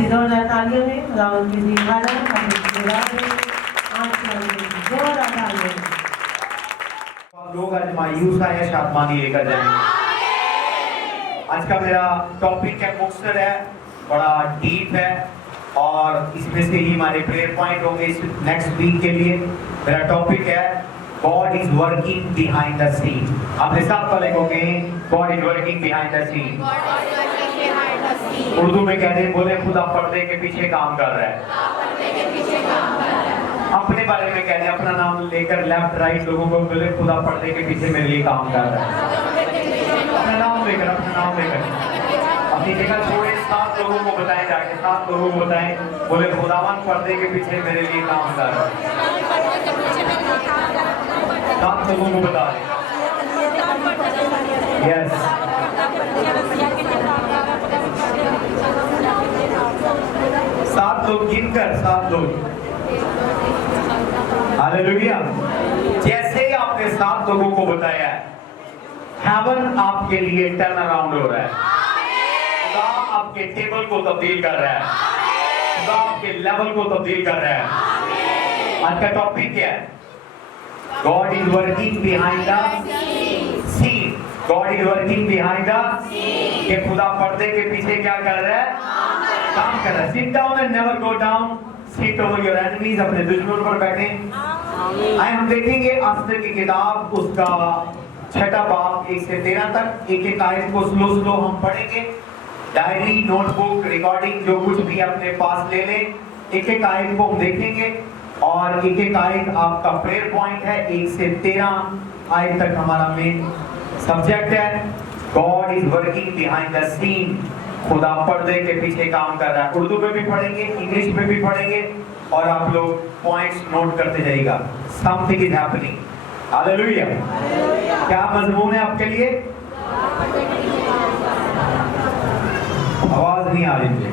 सी जोरदार तालियों में खुदावंद की दिखाना अपने खुदा में आज के जोरदार तालियों में लोग आज मायूस आए हैं, शादमानी लेकर जाएंगे। आज का मेरा टॉपिक है, मुक्तसर है, बड़ा डीप है और इसमें से ही हमारे प्रेयर पॉइंट होंगे इस नेक्स्ट वीक के लिए। मेरा टॉपिक है God is working behind the scene। आपने साथ वाले को कहें God is working behind the scene। Urdu में कहते हैं, बोले खुदा पर्दे के पीछे काम कर रहा है। अपने बारे में कहते हैं, अपना नाम लेकर लेफ्ट राइट लोगों को बोले खुदा पर्दे के पीछे मेरे लिए काम कर रहा है। अपना नाम लेकर अपनी जगह छोड़े, 7 लोगों को बताएं, जाके 7 लोगों को बताएं, बोले खुदावन पर्दे के पीछे मेरे लिए काम कर रहा है। 7 लोगों को बता दें। यस, सात लोग गिनकर, 7 लोग। हालेलुया। जैसे ही आपने 7 लोगों को बताया है, हेवन आपके लिए टर्न अराउंड हो रहा है। खुदा आपके टेबल को तब्दील कर रहा है, खुदा आपके लेवल को तब्दील कर रहा है। आज का टॉपिक क्या है? God is working behind the scene। God is working behind the scene। कि खुदा पर्दे के पीछे क्या कर रहा है? काम कर रहा है। Sit down and never go down। Sit over your enemies। अपने दुश्मन पर बैठे। आए हम देखेंगे अस्त्र की किताब, उसका 6वां बाब 1 से 13 तक। एक आयत को स्लो हम पढ़ेंगे। डायरी, नोटबुक, रिकॉर्डिंग जो कुछ भी अपने पास ले लें। एक आयत को हम देखेंगे और एक आयत आपका प्रेयर पॉइंट है। 1 से 13 आयत तक हमारा मेन सब्जेक्ट है। God is working behind the scene. खुदा पर्दे के पीछे काम कर रहा है। उर्दू में भी पढ़ेंगे, इंग्लिश में भी पढ़ेंगे और आप लोग पॉइंट्स नोट करते जाइएगा। Something is happening. हालेलुया। क्या मजमून है आपके लिए? आवाज नहीं आ रही थी।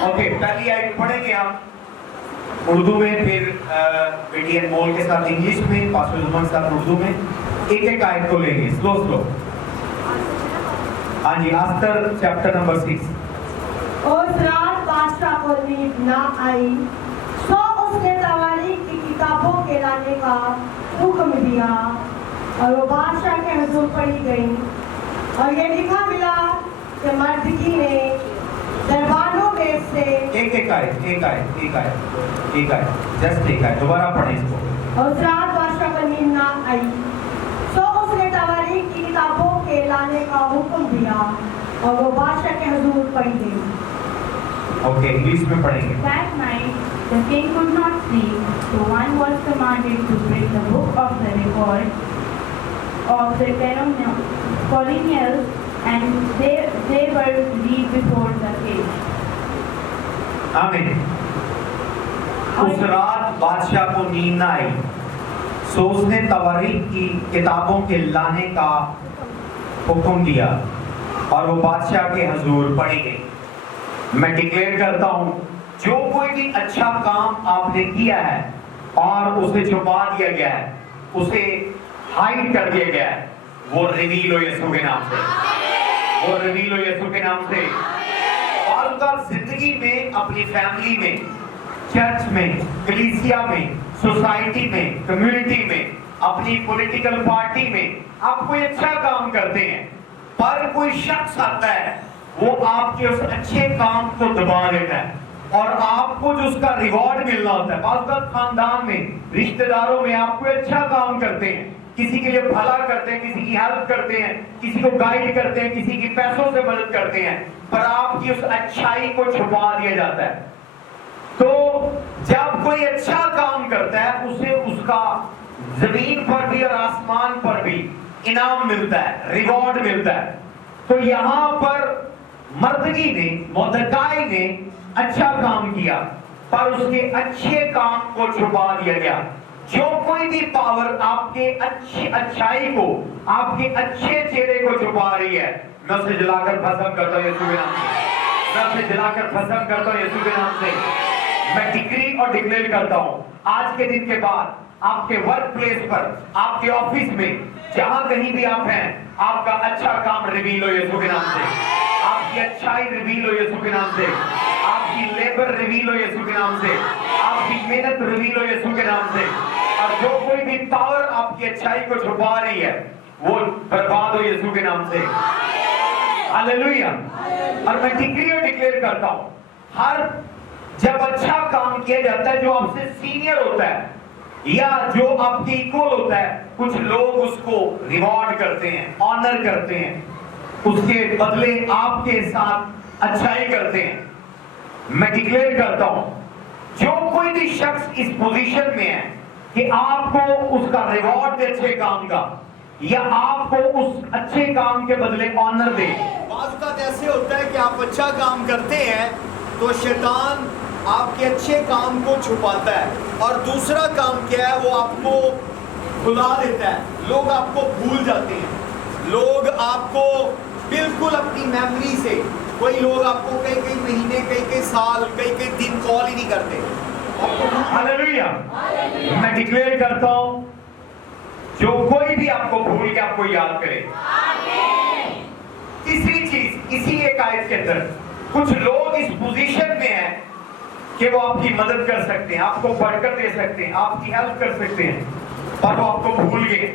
ओके, पहली आयत पढ़ेंगे हम उर्दू में, फिर बेटी अनमोल के साथ इंग्लिश में, पास्टर जुमान के साथ उर्दू में। एक आयत को लेंगे स्लो। हाँ जी, अस्तर चैप्टर नंबर 6। उस रात बादशाह को नींद न आई, तो उसने तवारीख की किताबों के लाने का हुक्म दिया और वो बादशाह के हुजूर पढ़ी गई। और ये लिखा मिला कि मर्दकी ने दरबारों में से एक आयत, जस्ट एक आयत, दोबारा पढ़ें इसको। उस रात बादशाह को नींद न आई, तो उसने तवारीख की किताबों के लाने का हुक्म दिया और वो बादशाह के हुजूर पढ़ी गई। ओके, इंग्लिश में पढ़ेंगे। That night the king could not sleep, so one was commanded to bring the book of the record of the colonials, and they were read before the king. आमीन। उस रात बादशाह को नींद न आई, सो उसने तवारीख की किताबों के लाने का हुक्म दिया और वो बादशाह के हुजूर पढ़ी गई। मैं डिक्लेयर करता हूं, जो कोई भी अच्छा काम आपने किया है और उसे छुपा दिया गया है, उसे हाइड कर दिया गया है, वो रिवील हो यीशु के नाम से, वो रिवील हो यीशु के नाम से। और उनका जिंदगी में, अपनी फैमिली में, चर्च में, कलीसिया में, सोसाइटी में, कम्युनिटी में, अपनी पॉलिटिकल पार्टी में आप कोई अच्छा काम करते हैं, पर कोई शख्स आता है, वो आपके उस अच्छे काम को दबा देता है और आपको जो उसका रिवॉर्ड मिलना होता है। बात खानदान में, रिश्तेदारों में आप कोई अच्छा काम करते हैं, किसी के लिए भला करते हैं, किसी की हेल्प करते हैं, किसी को गाइड करते हैं, किसी की पैसों से मदद करते हैं, पर आपकी उस अच्छाई को छुपा दिया जाता है। तो जब कोई अच्छा काम करता है, उसे उसका जमीन पर भी और आसमान पर भी इनाम मिलता है, रिवॉर्ड मिलता है। तो यहाँ पर मर्दकी ने, मोर्दकाई ने अच्छा काम किया, पर उसके अच्छे काम को छुपा दिया गया। जो कोई भी पावर आपके अच्छी अच्छाई को, आपके अच्छे चेहरे को छुपा रही है, मैं उसे जलाकर भस्म करता हूँ यीशु के नाम से। मैं उसे जलाकर भस्म करता हूँ यीशु के नाम से। मैं डिक्री और डिक्लेयर करता हूँ, आज के दिन के बाद आपके वर्क प्लेस पर, आपके ऑफिस में, जहां कहीं भी आप हैं, आपका अच्छा काम रिवील हो यीशु के नाम से। آپ کی اچھائی ریویل ہو یسوع کے نام سے, آپ کی لیبر ریویل ہو یسوع کے نام سے, آپ کی محنت ریویل ہو یسوع کے نام سے, اور جو کوئی بھی پاور آپ کی اچھائی کو چھپا رہی ہے وہ برباد ہو یسوع کے نام سے. ہاللیلویہ. اور میں ڈکری اور ڈکلیئر کرتا ہوں, ہر جب اچھا کام کیا جاتا ہے جو آپ سے سینئر ہوتا ہے یا جو آپ کے ایکول ہوتا ہے, کچھ لوگ اس کو ریوارڈ کرتے ہیں, آنر کرتے ہیں, اس کے بدلے آپ کے ساتھ اچھائی کرتے ہیں. میں ڈکلیئر کرتا ہوں, جو کوئی بھی شخص اس پوزیشن میں ہے کہ آپ کو اس کا ریوارڈ دے اچھے کام کا, یا آپ کو اس اچھے کام کے بدلے آنر دے. بعض اوقات ایسے ہوتا ہے کہ آپ اچھا کام کرتے ہیں تو شیطان آپ کے اچھے کام کو چھپاتا ہے, اور دوسرا کام کیا ہے وہ آپ کو بھلا دیتا ہے. لوگ آپ کو بھول جاتے ہیں, لوگ آپ کو بالکل اپنی میموری سے, کوئی لوگ آپ کو کئی کئی مہینے, کئی کئی سال, کئی کئی دن کال ہی نہیں کرتے. ہاللیلویہ. میں ڈکلیئر کرتا ہوں, جو کوئی بھی آپ کو بھول کے آپ کو یاد کرے. تیسری چیز اسی ایک آیت کے اندر, کچھ لوگ اس پوزیشن میں ہیں کہ وہ آپ کی مدد کر سکتے ہیں, آپ کو برکت دے سکتے ہیں, آپ کی ہیلپ کر سکتے ہیں, پر وہ آپ کو بھول گئے.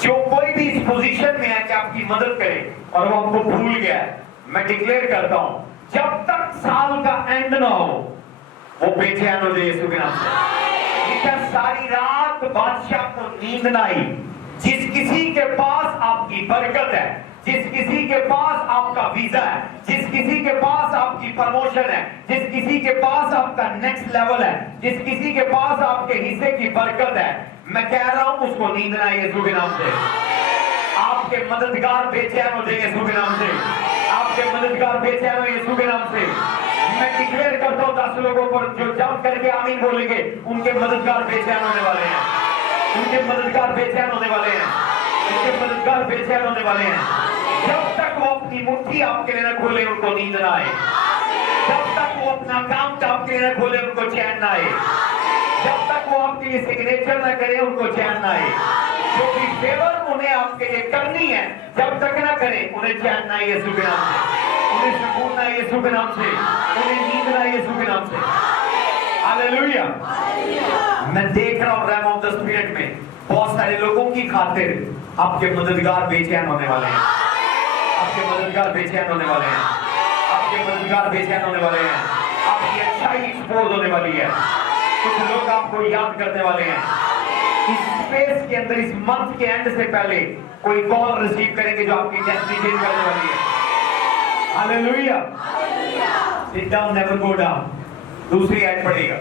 جو کوئی بھی اس پوزیشن میں ہے کہ آپ کی مدد کرے اور وہ آپ کو بھول گیا ہے, میں ڈکلیئر کرتا ہوں, جب تک سال کا اینڈ نہ ہو وہ بے چین ہو جائے یسوع کے نام سے. کیا ساری رات بادشاہ کو نیند نہ آئی؟ جس کسی کے پاس آپ کی برکت ہے, جس کسی کے پاس آپ کا ویزا ہے, جس کسی کے پاس آپ کی پروموشن ہے, جس کسی کے پاس آپ کا نیکسٹ لیول ہے, جس کسی کے پاس آپ کے حصے کی برکت ہے, میں کہہ رہا ہوں اس کو نیند نہ آئی یسوع کے نام سے. آپ کے مددگار بے چین ہو جائے یسوع کے نام سے, آپ کے مددگار بے چین ہو یسوع کے نام سے. میں ڈکلیئر کرتا ہوں 10 لوگوں پر جو جمپ کر کے آمین بولیں گے, ان کے مددگار بے چین ہونے والے ہیں, ان کے مددگار بے چین ہونے والے ہیں, ان کے مددگار بے چین ہونے والے ہیں. جب تک وہ اپنی مٹھی آپ کے لیے نہ کھولے ان کو نیند نہ آئے, جب تک وہ اپنا کام آپ کے لیے نہ کھولے ان کو چین نہ آئے, جب تک وہ آپ کے لیے سگنیچر نہ کرے ان کو چین نہ آئے. جو بھی فیور انہیں آپ کے لیے کرنی ہے جب تک نہ کریں انہیں چین نہ آئے یسوع کے نام سے, انہیں سکون نہ آئے یسوع کے نام سے, انہیں نیند نہ آئے یسوع کے نام سے. ہاللیلویہ. میں دیکھ رہا ہوں ریم آف دا اسپرٹ میں بہت سارے لوگوں کی خاطر آپ کے مددگار بے چین ہونے والے ہیں, آپ کے مددگار بے چین ہونے والے ہیں, آپ کے مددگار بے چین ہونے والے ہیں. آپ کی اچھائی ایکسپوز ہونے والی ہے, کچھ لوگ آپ کو یاد کرنے والے ہیں. اس اسپیس کے اندر اس منتھ کے اینڈ سے پہلے کوئی کال ریسیو کریں گے جو آپ کی ڈیسٹنی چینج کرنے والی ہے. ہاللیلویہ. Sit down, never go down. دوسری آیت پڑھے گا.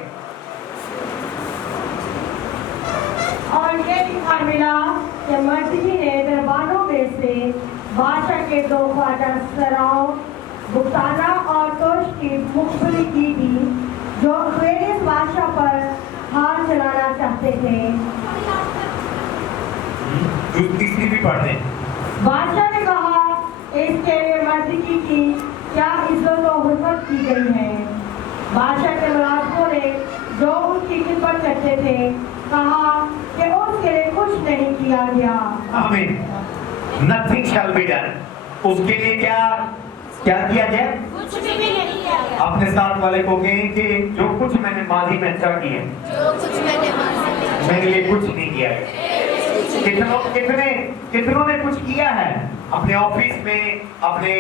اور یہ دکھا ملا کہ مرضی نے دربانوں میں سے بادشاہ کے 2 خواجہ سراؤں بکتانا اور توش کی مقبری کی تھی, جو اخویرس بادشاہ پر ہاتھ چلانا چاہتے تھے. تیسری بھی پڑھ دیں. بادشاہ نے کہا اس کے لیے مرضی کی کیا عزت و حرمت کی گئی ہے. بادشاہ کے ملازموں نے جو اس کی خدمت کرتے تھے کہا کہ اس کے لیے کچھ نہیں کیا گیا. آمین. Nothing shall be done. اس کے لیے کیا کیا جائے؟ کچھ بھی نہیں کیا گیا. اپنے ساتھ والے کو کہیں کہ جو کچھ میں نے ماضی میں اچھا کیا, جو کچھ میں نے ماضی میں میرے لیے کچھ نہیں کیا ہے. کتنوں نے کچھ کیا ہے اپنے آفس میں, اپنے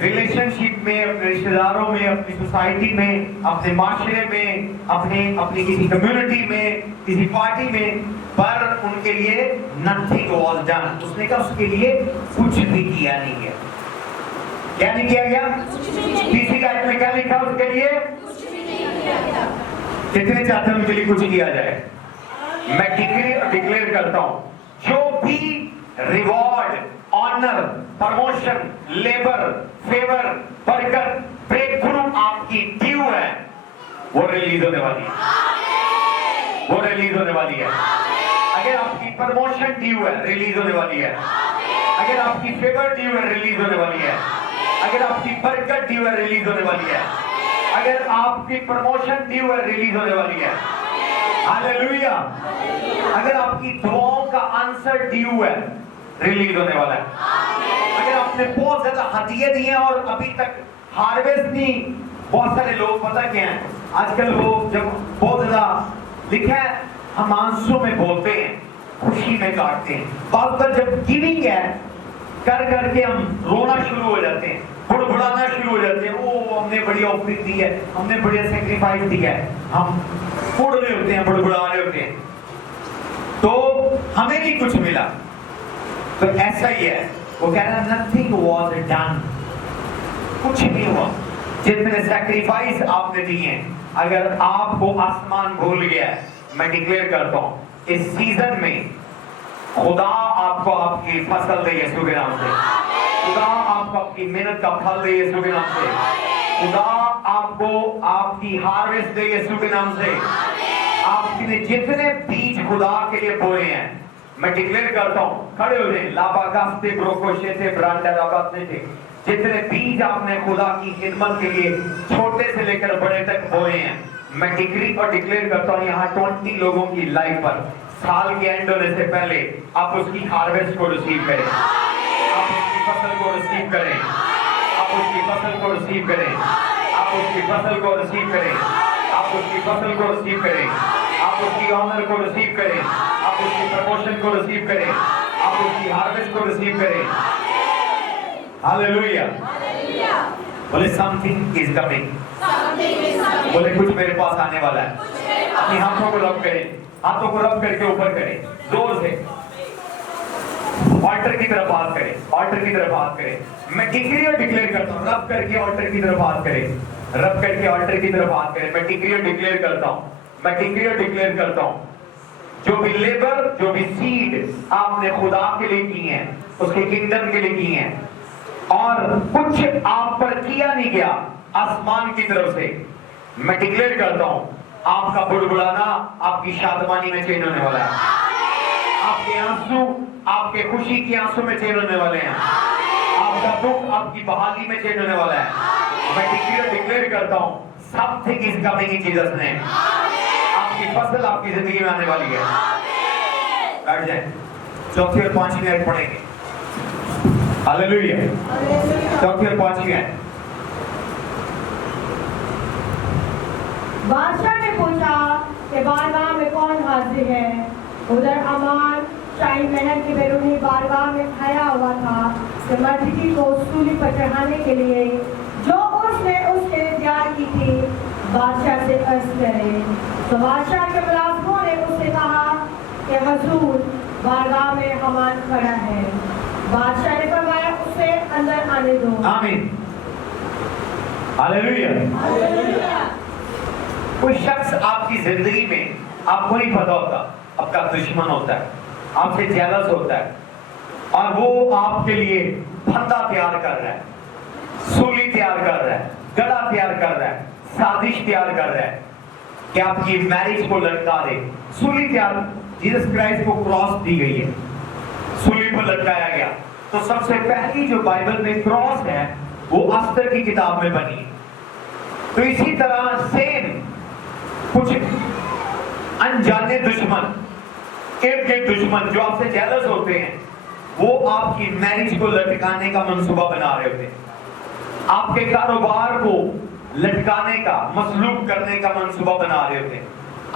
ریلیشن شپ میں, اپنے رشتہ داروں میں, اپنی سوسائٹی میں, اپنے معاشرے میں, اپنی کسی کمیونٹی میں, کسی پارٹی میں, پر ان کے لیے nothing was done. اس نے کہا اس کے لیے کچھ بھی کیا نہیں گیا. کیا نہیں کیا گیا؟ تیسری آیت میں کیا لکھا اس کے لیے؟ کچھ بھی نہیں کیا گیا. کتنے چاہتے ہیں ان کے لیے کچھ کیا جائے؟ میں ڈکلیئر کرتا ہوں, جو بھی reward, honour, promotion, labour, favour, برکت, بریک تھرو آپ کی ڈیو ہے وہ ریلیز ہونے والی ہے, وہ ریلیز ہونے والی ہے. اگر آپ کی پروموشن ڈیو ہے ریلیز ہونے والی ہے, اگر آپ کی فیور ڈیو ہے ریلیز ہونے والی ہے, اگر آپ کی برکت ڈیو ہے ریلیز ہونے والی ہے, اگر آپ کی پروموشن ڈیو ہے ریلیز ہونے والی ہے. ہاللیلویہ. اگر آپ کی دعاؤں کا آنسر ڈیو ہے ریلیز ہونے والا ہے. اگر آپ نے بہت زیادہ ہدیے دیے اور ابھی تک ہارویسٹ نہیں, بہت سارے لوگ پتہ کیا ہیں آج کل وہ جب بہت زیادہ لکھا ہے ہم آنسو میں بولتے ہیں, خوشی میں کاٹتے ہیں. بات پر جب گیونگ ہے کر کر کے ہم رونا شروع ہو جاتے ہیں, بڑبڑانا شروع ہو جاتے ہیں. وہ ہم نے بڑی آفرنگ دی ہے, ہم نے بڑی سیکریفائس دیا ہے, ہم پڑ رہے ہوتے ہیں, بڑبڑا رہے ہوتے ہیں, تو ہمیں نہیں کچھ ملا. تو ایسا ہی ہے, وہ کہہ رہا nothing was done, کچھ نہیں ہوا. جتنے سیکریفائس آپ نے دیے ہیں, اگر آپ کو آسمان بھول گیا ہے, میں ڈکلیئر کرتا ہوں اس سیزن میں خدا آپ کو آپ کی فصل دے یسوع کے نام سے, خدا آپ کو آپ کی محنت کا پھل دے یسوع کے نام سے, خدا آپ کو آپ کی ہارویسٹ دے یسوع کے نام سے. آپ نے جتنے بیج خدا کے لیے بوئے ہیں, میں ڈکلیئر کرتا ہوں, کھڑے ہو جائیں, لابا گاستے بروکوشے تھے برانڈر آبادنے تھے, جتنے بیج آپ نے خدا کی خدمت کے لیے چھوٹے سے لے کر بڑے تک بوئے ہیں, میں ڈگری اور ڈکلیئر کرتا ہوں یہاں 20 لوگوں کی لائف پر سال کے اینڈ ہونے سے پہلے آپ اس کی ہارویسٹ کو ریسیو کریں, آپ اس کی فصل کو ریسیو کریں, آپ اس کی فصل کو ریسیو کریں, آپ اس کی فصل کو ریسیو کریں, آپ اس کی فصل کو ریسیو کریں, آپ اس کی آنر کو ریسیو کریں, آپ اس کی پروموشن کو ریسیو کریں, آپ اس کی ہارویسٹ کو ریسیو کریں. ہاللیلویا. بولے something is coming, بولے کچھ میرے پاس آنے والا ہے. اپنی ہاتھوں کو رب کریں, ہاتھوں کو رب کر کے اوپر کریں, زور سے آلٹر کی طرف بات کریں, آلٹر کی طرف بات کریں. میں ڈگری اور ڈکلیئر کرتا ہوں, رب کر کے آلٹر کی طرف بات کریں, رب کر کے آلٹر کی طرف بات کریں. میں ڈگری اور ڈکلیئر کرتا ہوں, میں ڈگری اور ڈکلیئر کرتا ہوں, جو بھی لیبر, جو بھی سیڈ آپ نے خدا کے لیے کی ہیں, اس کے کنگڈم کے لیے کی ہیں, اور کچھ آپ پر کیا نہیں گیا آسمان کی طرف سے, میں ڈکلیئر کرتا ہوں آپ کا بڑبڑانا آپ کی شادمانی میں چینج ہونے والا ہے, آپ کے آنسو آپ کے خوشی کے آنسو میں چینج ہونے والے ہیں, آپ کا دکھ آپ کی بحالی میں چینج ہونے والا ہے. میں ڈکلیئر کرتا ہوں something is coming in Jesus name. آپ کی فصل آپ کی زندگی میں آنے والی ہے. بیٹھ جائیں, چوتھی اور پانچویں آیت پڑھیں گے. ہاللیلویا. چوتھی اور پانچویں آیت. بادشاہ نے پوچھا کہ بارگاہ میں کون حاضر ہے. ادھر امان شاہی محل کی بیرونی بارگاہ میں کھڑا ہوا تھا کہ مردکی کو سولی پر چڑھانے کے لیے جو اس نے اس کے تیار کی تھی بادشاہ سے عرض کرے. تو بادشاہ کے ملازموں نے اس سے کہا کہ حضور بارگاہ میں حمان کھڑا ہے. بادشاہ نے فرمایا اسے اندر آنے دو. آمین. ہاللیلویا. کوئی شخص آپ کی زندگی میں آپ کو نہیں پتا ہوتا, آپ کا دشمن ہوتا ہے, آپ سے جیلس ہوتا ہے, اور وہ آپ کے لیے پھندا تیار کر رہا ہے, سولی تیار کر رہا ہے, گڑا تیار کر رہا ہے, سازش تیار کر رہا ہے کہ آپ کی میرج کو لٹکا دے. سولی تیار, جیسس کرائسٹ کو کراس دی گئی ہے, سولی پر لٹکایا گیا. تو سب سے پہلی جو بائبل میں کراس ہے وہ استر کی کتاب میں بنی. تو اسی طرح سیم کچھ انجانے دشمن, ارد گرد دشمن جو آپ سے جیلس ہوتے ہیں, وہ آپ کی میرج کو لٹکانے کا منصوبہ بنا رہے ہوتے ہیں, آپ کے کاروبار کو لٹکانے کا, مسلوب کرنے کا منصوبہ بنا رہے ہوتے ہیں,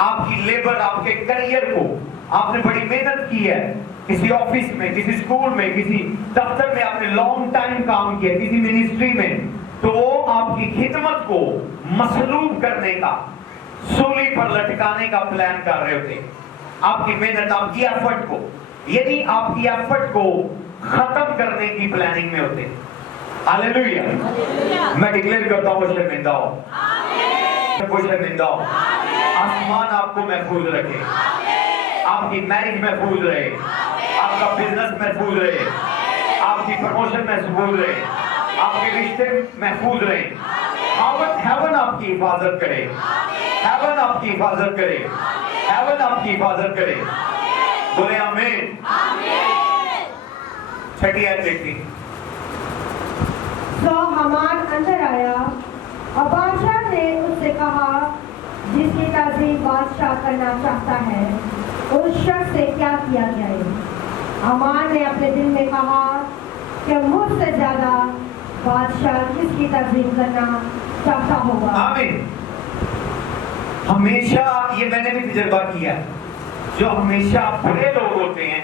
آپ کی لیبر, آپ کے کریئر کو, آپ نے بڑی محنت کی ہے کسی آفس میں, کسی اسکول میں, کسی دفتر میں, آپ نے لانگ ٹائم کام کیا کسی منسٹری میں, تو وہ آپ کی خدمت کو مسلوب کرنے کا, سولی پر لٹکانے کا پلان کر رہے ہوتے. آپ کی محنت, آپ کی ایفرٹ کو, یعنی آپ کی ایفرٹ کو ختم کرنے کی پلاننگ میں ہوتے. ہاللیلویا. میں ڈکلیئر کرتا ہوں وہ شرمندہ ہو, وہ شرمندہ ہو. آسمان آپ کو محفوظ رکھے, آپ کی میرج محفوظ رہے, آپ کا بزنس محفوظ رہے, آپ کی پروموشن محفوظ رہے, آپ کے رشتے محفوظ رہے. ہیون آپ کی حفاظت کرے, ہیون آپ کی حفاظت کرے, ہیون آپ کی حفاظت کرے. بولے آمین. چھٹی آیت دیکھیں. تو حمان اندر آیا اور بادشاہ نے اس سے کہا جس کی تعظیم بادشاہ کرنا چاہتا ہے اس شخص سے کیا کیا جائے. हामान ने अपने दिल में कहा कि मुझसे ज्यादा बादशाह किसकी तज़ीम करना चाहता होगा। आमीन। हमेशा ये मैंने भी तजर्बा किया है, जो हमेशा बुरे लोग होते हैं,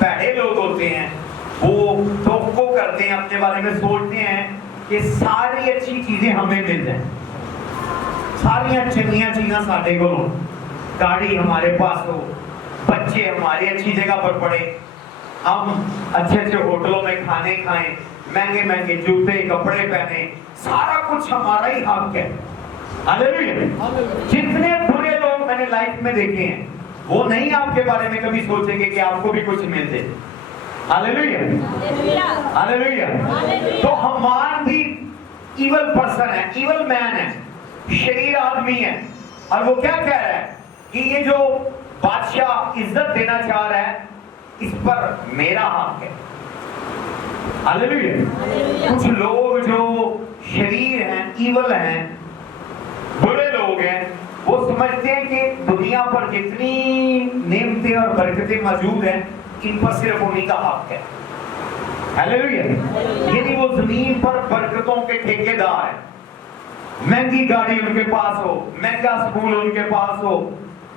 भैड़े लोग होते हैं, वो तोक्को करते हैं, अपने बारे में सोचते हैं कि सारी अच्छी चीजें हमें मिल जाएं, सारी चंगियां चीज़ां साडे को हो, गाड़ी हमारे पास हो, बच्चे हमारी अच्छी जगह पर पड़े, हम अच्छे अच्छे होटलों में खाने खाएं, महंगे महंगे जूते कपड़े पहने, सारा कुछ हमारा ही हक है। हालेलुया। जितने बुरे लोग मैंने लाइफ में देखे हैं, वो नहीं आपके बारे में कभी सोचेंगे कि आपको भी कुछ मिल जाए। Hallelujah, hallelujah. तो हामान भी इवल पर्सन है, इवल मैन है, शरीर आदमी है, और वो क्या कह रहा है कि ये जो बादशाह इज्जत देना चाह रहा है, इस पर मेरा हक है। हालेलुया। कुछ लोग जो शरीर हैं, इवल हैं, बुरे लोग हैं, वो समझते हैं कि दुनिया पर जितनी नेमतें और बरकतें मौजूद हैं, इन पर सिर्फ उन्हीं का हक है। हालेलुया। यदि वो जमीन पर बरकतों के ठेकेदार हैं, महंगी गाड़ी उनके पास हो, महंगा स्कूल उनके पास हो,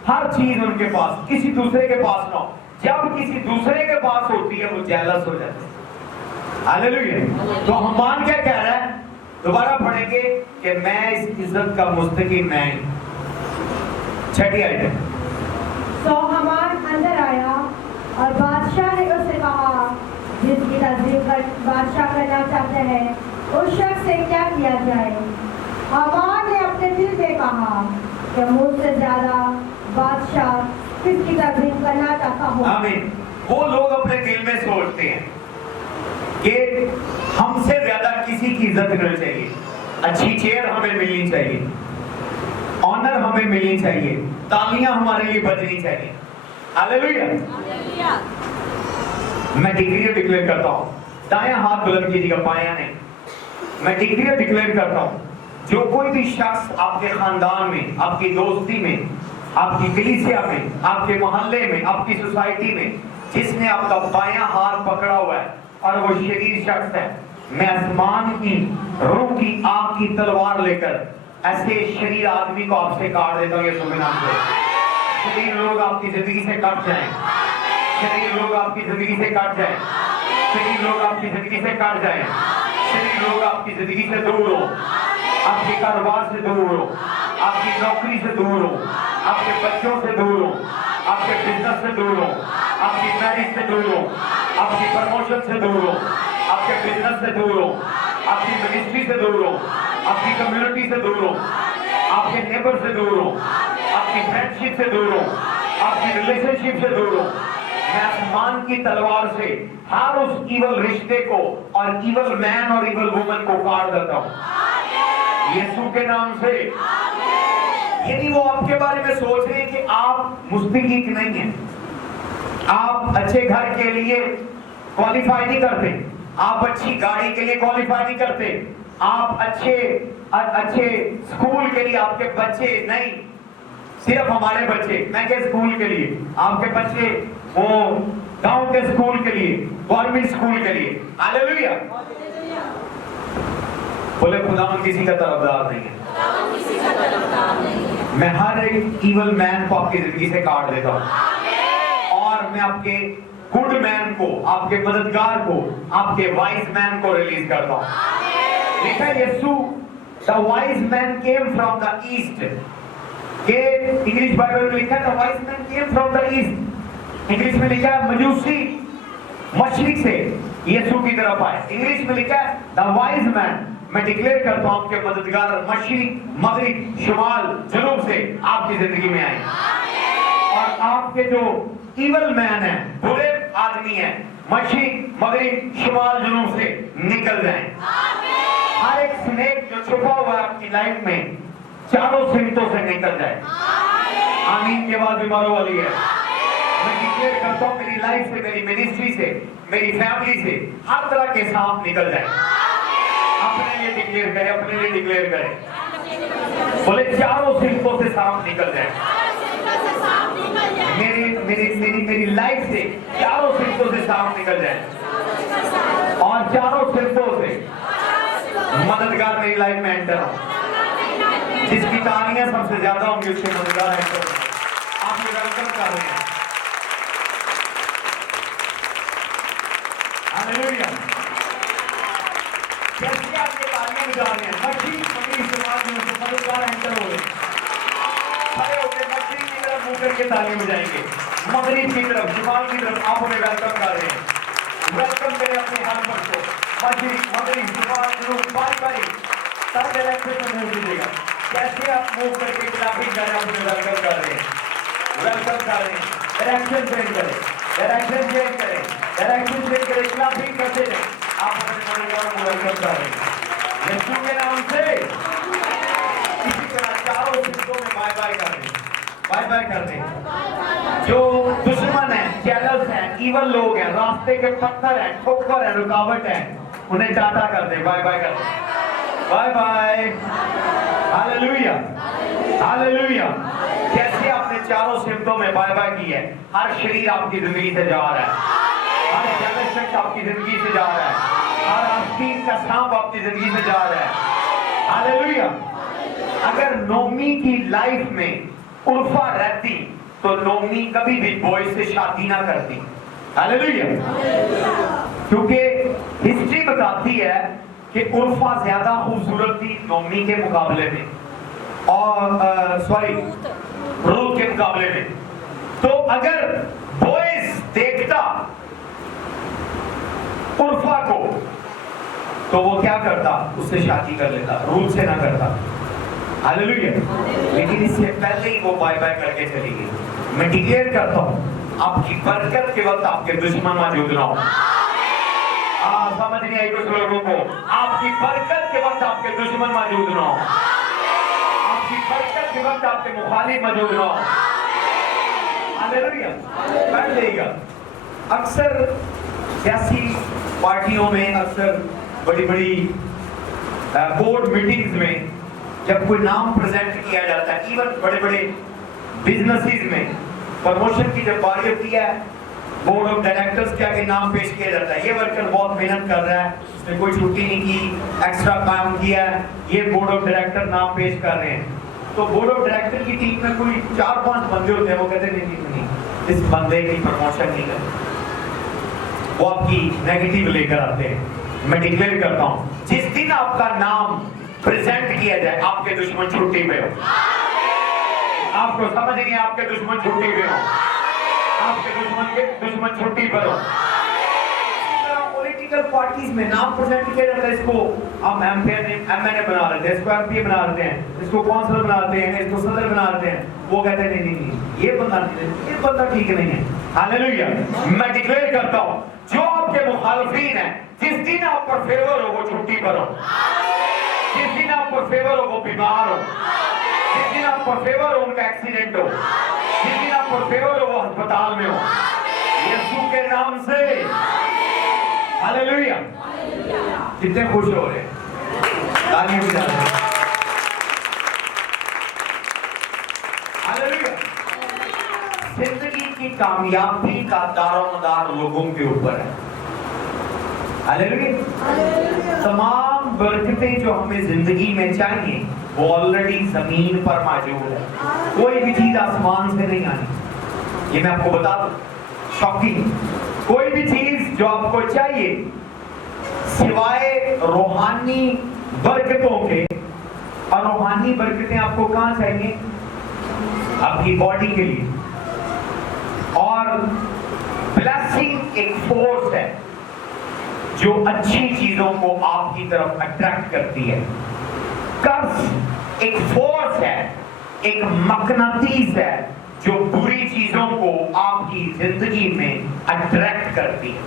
हर चीज उनके पास, किसी दूसरे के पास ना हो, जब किसी दूसरे के पास होती है वो जेलस हो जाते हैं। हालेलुया। तो हामान क्या कह रहा है, दोबारा पढ़ेंगे कि मैं इस इज्जत का मुस्तकी मैं ही। छठी आयत। तो हामान अंदर आया और बादशाह ने उससे कहा, जिसकी तज़ीम बादशाह करना चाहते हैं, उस शख्स से क्या किया जाए। हामान ने अपने दिल में कहा कि मुझसे ज्यादा बादशाह किसकी तज़ीम करना चाहता हो। आमीन। वो लोग अपने दिल में सोचते हैं कि हमसे ज्यादा किसी की इज्जत मिलनी चाहिए, अच्छी चेयर हमें मिलनी चाहिए, ऑनर हमें मिलनी चाहिए, तालियां हमारे लिए बजनी चाहिए। हालेलुया। मैं डिक्री डिक्लेयर करता हूं, दायां हाथ बुलंद कीजिएगा, बायां नहीं। मैं डिक्री डिक्लेयर करता हूं, जो कोई भी शख्स आपके खानदान में, आपकी दोस्ती में, आपकी कलीसिया में, आपके मोहल्ले में, आपकी सोसाइटी में, जिसने आपका बायां हाथ पकड़ा हुआ है और वो शरीर शख्स है, मैं आसमान की रूह की आग की तलवार लेकर ऐसे शरीर आदमी को आपसे काट देता हूँ यीशु के नाम से। शरीर लोग आपकी जिंदगी से कट जाएं, शरीर लोग आपकी जिंदगी से कट जाएं, शरीर लोग आपकी जिंदगी से कट जाएं, शरीर लोग आपकी जिंदगी से दूर हो, आपके कारोबार से दूर हो, आपकी नौकरी से दूर हो, आपके बच्चों से दूर हो, आपके बिजनेस से दूर हो, आपकी मैरिज से दूर हो, आपकी प्रमोशन से दूर हो, आपके बिजनेस से दूर हो, आपकी मिनिस्ट्री से दूर हो, आपकी कम्युनिटी से दूर हो, आपके नेबर से दूर हो, आपकी फ्रेंडशिप से दूर हो, आपकी रिलेशनशिप से दूर हो। मैं आसमान की तलवार से हर उस इवल रिश्ते को और इवल मैन और इवल वुमन को काट देता हूँ यीशु के नाम से। यदि वो आपके बारे में सोच रहे हैं कि आप मुस्तकीक नहीं हैं, आप अच्छे घर के लिए क्वालिफाई नहीं करते, आप अच्छी गाड़ी के लिए क्वालिफाई नहीं करते, आप अच्छे स्कूल के लिए आपके बच्चे नहीं, सिर्फ हमारे बच्चे, मैं के स्कूल के लिए, आपके बच्चे वो गांव के स्कूल के लिए, गवर्नमेंट स्कूल के लिए। हालेलुया। बोले खुदावन किसी का तरफदार नहीं है। मैं हर एक इवल मैन को आपकी जिंदगी से काट देता हूं और मैं आपके गुड मैन को, आपके मददगार को, आपके वाइज मैन को रिलीज करता हूं। लिखा है Yeshu the wise man came from the east, के इंग्लिश बाइबल में लिखा है the wise man came from the east, English में लिखा है मजूसी मशरिक से यीशु की तरफ आए, इंग्लिश में लिखा है द वाइज मैन। मैं डिक्लेयर करता हूं आपके मददगार मशरिक मगरिब शुमाल जनूब से आपकी जिंदगी में आए और आपके जो इवल मैन है, बुरे आदमी है, मशरिक मगरिब शुमाल जनूब से निकल जाएं। हर एक स्नेक जो छुपा हुआ है आपकी लाइफ में चारों सिमतों से निकल जाए। आमीन के बाद बीमारों वाली है। मैं डिक्लेयर करता हूं मेरी लाइफ से, मेरी मिनिस्ट्री से, मेरी फैमिली से हर तरह के सांप निकल जाए। अपने लिए डिक्लेयर करें, अपने लिए डिक्लेयर करें, बोले चारों सिमतों से सांप निकल जाए। میری لائف سے چاروں صفتوں سے صاف نکل جائیں اور چاروں صفتوں سے مددگار میری لائف میں انٹر ہو. جس کی تالیاں سب سے زیادہ ہوں گی اس کے مددگار انٹر ہوں. آپ یہ ویلکم کر رہے ہیں. ہاللیلویا. کیسے آپ یہ تالیاں بجا رہے ہیں؟ مچھلی پنیر استعمال میں سے مددگار انٹر ہو رہے ہیں. کھڑے ہو کے مچھلی کی طرف منہ کر کے تالیاں بجائیں گے. مغرب کی طرف شمال کی طرف آپ انہیں ویلکم کر رہے ہیں. ویلکم کریں اپنے ہاتھ پر کو. مغرب شمال جنوب باری باری سب ڈائریکشن میں منہ دیجیے گا. کیسے آپ موو کر کے کلابنگ کریں آپ انہیں ویلکم کر رہے ہیں. ویلکم کر رہے ہیں. ڈائریکشن چینج کریں. ڈائریکشن چینج کریں. ڈائریکشن چینج کریں. کلابنگ کرتے رہیں. آپ اپنے مددگاروں کو ویلکم کر رہے ہیں. یسوع کے نام سے. اسی طرح چاروں صفتوں میں بائے بائے کر رہے ہیں. بائے بائے کر رہے ہیں. جو دشمن ہیں، چیلنج ہیں، ایون لوگ ہیں، راستے کے پتھر ہیں، ٹھوکر ہیں، رکاوٹ ہیں، انہیں ٹاٹا کر دیں. بائے بائے کر دیں. Bye bye. ہاللیلویا. ہاللیلویا. کیسے آپ نے چاروں صفتوں میں بائے بائے کی ہے؟ ہر شریر آپ کی زندگی سے جا رہا ہے. ہر چیلنج آپ کی زندگی سے جا رہا ہے. ہر آستین کا سانپ آپ کی زندگی سے جا رہا ہے. ہاللیلویا. اگر نومی کی لائف میں عرفہ رہتی تو نومی کبھی بھی بوائز سے شادی نہ کرتی. ہاللیلویا. کیونکہ ہسٹری بتاتی ہے کہ عرفہ زیادہ خوبصورت تھی نومی کے مقابلے میں اور روت کے مقابلے میں. تو اگر بوائز دیکھتا عرفہ کو تو وہ کیا کرتا؟ اس سے شادی کر لیتا، روت سے نہ کرتا. ہاللیلویا. لیکن اس سے پہلے ہی وہ بائے بائے کر کے چلی گئی. میں ڈکلیئر کرتا ہوں آپ کی برکت کے وقت آپ کے دشمن موجود نہ ہو. سمجھ نہیں آئی کچھ لوگوں کو؟ آپ کی برکت کے وقت آپ کے دشمن موجود نہ ہو. آپ کی برکت کے وقت آپ کے مخالف موجود نہ ہو. ہاللیلویا. بیٹھ جائیے گا. اکثر سیاسی پارٹیوں میں، اکثر بڑی بڑی بورڈ میٹنگز میں جب کوئی نام پریزنٹ کیا جاتا ہے، ایون بڑے بڑے بزنسز میں پروموشن کی جب باری ہوتی ہے، بورڈ آف ڈائریکٹرز کے آگے نام پیش کیا جاتا ہے. یہ ورکر بہت محنت کر رہا ہے، اس نے کوئی چھٹی نہیں کی، ایکسٹرا کام کیا ہے، یہ بورڈ آف ڈائریکٹر نام پیش کر رہے ہیں. تو بورڈ آف ڈائریکٹر کی ٹیم میں کوئی 4-5 بندے ہوتے ہیں، وہ کہتے ہیں نہیں اس بندے کی پروموشن نہیں کرتے. وہ آپ کی نیگیٹو لے کر آتے ہیں. میں ڈکلیئر کرتا ہوں جس دن آپ کا نام پریزنٹ کیا جائے آپ کے دشمن چھٹی پہ ہو. آپ کو سمجھ نہیں، آپ کے دشمن چھٹی پہ ہو. آپ کے دشمن چھٹی پر ہو. پولیٹیکل پارٹیز میں نام پریزنٹ کیا جاتا ہے، اس کو ہم ایم این اے بنا لیتے ہیں، اس کو ایم پی اے بنا لیتے ہیں، اس کو کونسلر بنا لیتے ہیں، اس کو صدر بنا لیتے ہیں. وہ کہتے ہیں نہیں یہ بندہ ٹھیک نہیں ہے. ہاللیلویا. میں ڈکلیئر کرتا ہوں جو آپ کے مخالفین ہیں، جس دن آپ پر فیور ہو وہ چھٹی پر ہو. جس دن آپ پر فیور ہو وہ بیمار ہو. جس دن آپ پر فیور ہو ان کا ایکسیڈنٹ ہو. جس دن آپ پر فیور ہو وہ ہسپتال میں ہو. یسوع کے نام سے. ہاللیلویا. کتنے خوش ہو رہے ہیں؟ تالیاں بجا رہے ہیں. ہاللیلویا. زندگی کی کامیابی کا دار و مدار لوگوں کے اوپر ہے. ہاللیلویا. تمام برکتیں جو ہمیں زندگی میں چاہیے وہ آلریڈی زمین پر موجود ہے. کوئی بھی چیز آسمان سے نہیں آنی. یہ میں آپ کو بتا دوں، شاکنگ. کوئی بھی چیز جو آپ کو چاہیے سوائے روحانی برکتوں کے، اور روحانی برکتیں آپ کو کہاں چاہیے؟ آپ کی باڈی کے لیے. اور بلیسنگ ایک فورس ہے جو اچھی چیزوں کو آپ کی طرف اٹریکٹ کرتی ہے. قرض ایک فورس ہے، ایک مقناطیس ہے جو بری چیزوں کو آپ کی زندگی میں اٹریکٹ کرتی ہے.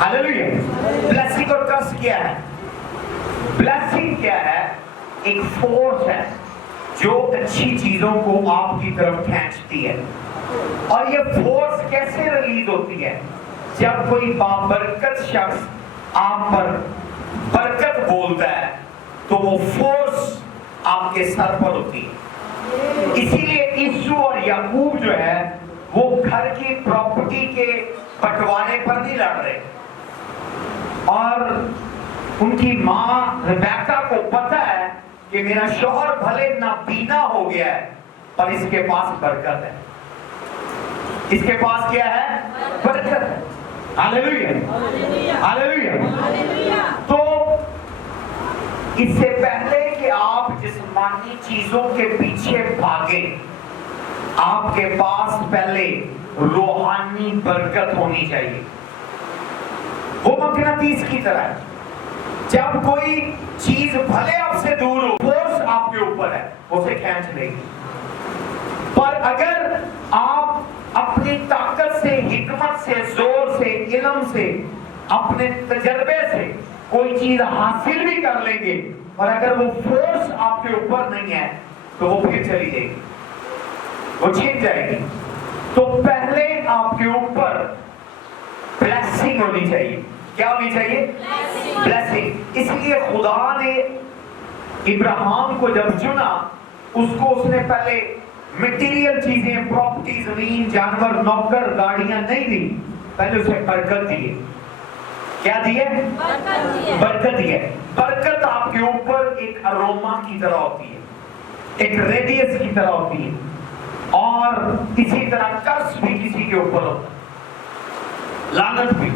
ہاللیلویا. بلیسنگ اور قرض کیا ہے؟ بلیسنگ کیا ہے؟ ایک فورس ہے جو اچھی چیزوں کو آپ کی طرف کھینچتی ہے. اور یہ فورس کیسے ریلیز ہوتی ہے؟ جب کوئی بابرکت شخص آپ پر برکت بولتا ہے تو وہ فورس آپ کے سر پر ہوتی ہے. اسی لیے عیسو اور یعقوب جو ہے वो घर की प्रॉपर्टी के बंटवारे पर नहीं लड़ रहे, और उनकी माँ रिबेका को पता है कि मेरा शौहर भले नाबीना हो गया है पर इसके पास बरकत है, इसके पास क्या है? बरकत है। Hallelujah, hallelujah. तो इससे पहले कि आप जिस्मानी चीजों के पीछे भागे, आपके पास पहले रूहानी बरकत होनी चाहिए। वो मकनातीस की तरह है, जब कोई चीज भले आपसे दूर हो, फोर्स आपके ऊपर है, उसे खींच लेगी। पर अगर आप अपनी ताकत से, हिकमत से, जोर से, इल्म से, अपने तजर्बे से कोई चीज हासिल भी कर लेंगे, और अगर वो फोर्स आपके ऊपर नहीं है तो वो फिर चली जाएगी, वो छिप जाएगी। तो पहले आपके ऊपर ब्लेसिंग होनी चाहिए। क्या होनी चाहिए? ब्लेसिंग। इसलिए खुदा ने इब्राहिम को जब चुना, उसको उसने पहले मटेरियल चीजें, प्रॉपर्टी, जमीन, जानवर, नौकर, गाड़ियां नहीं दी, पहले उसे बरकत दी। क्या दिए? बरकत दिए। बरकत आपके ऊपर एक अरोमा की तरह होती है, एक रेडियस की तरह होती है, और इसी तरह कर्ज भी किसी के ऊपर होता है, लानत भी।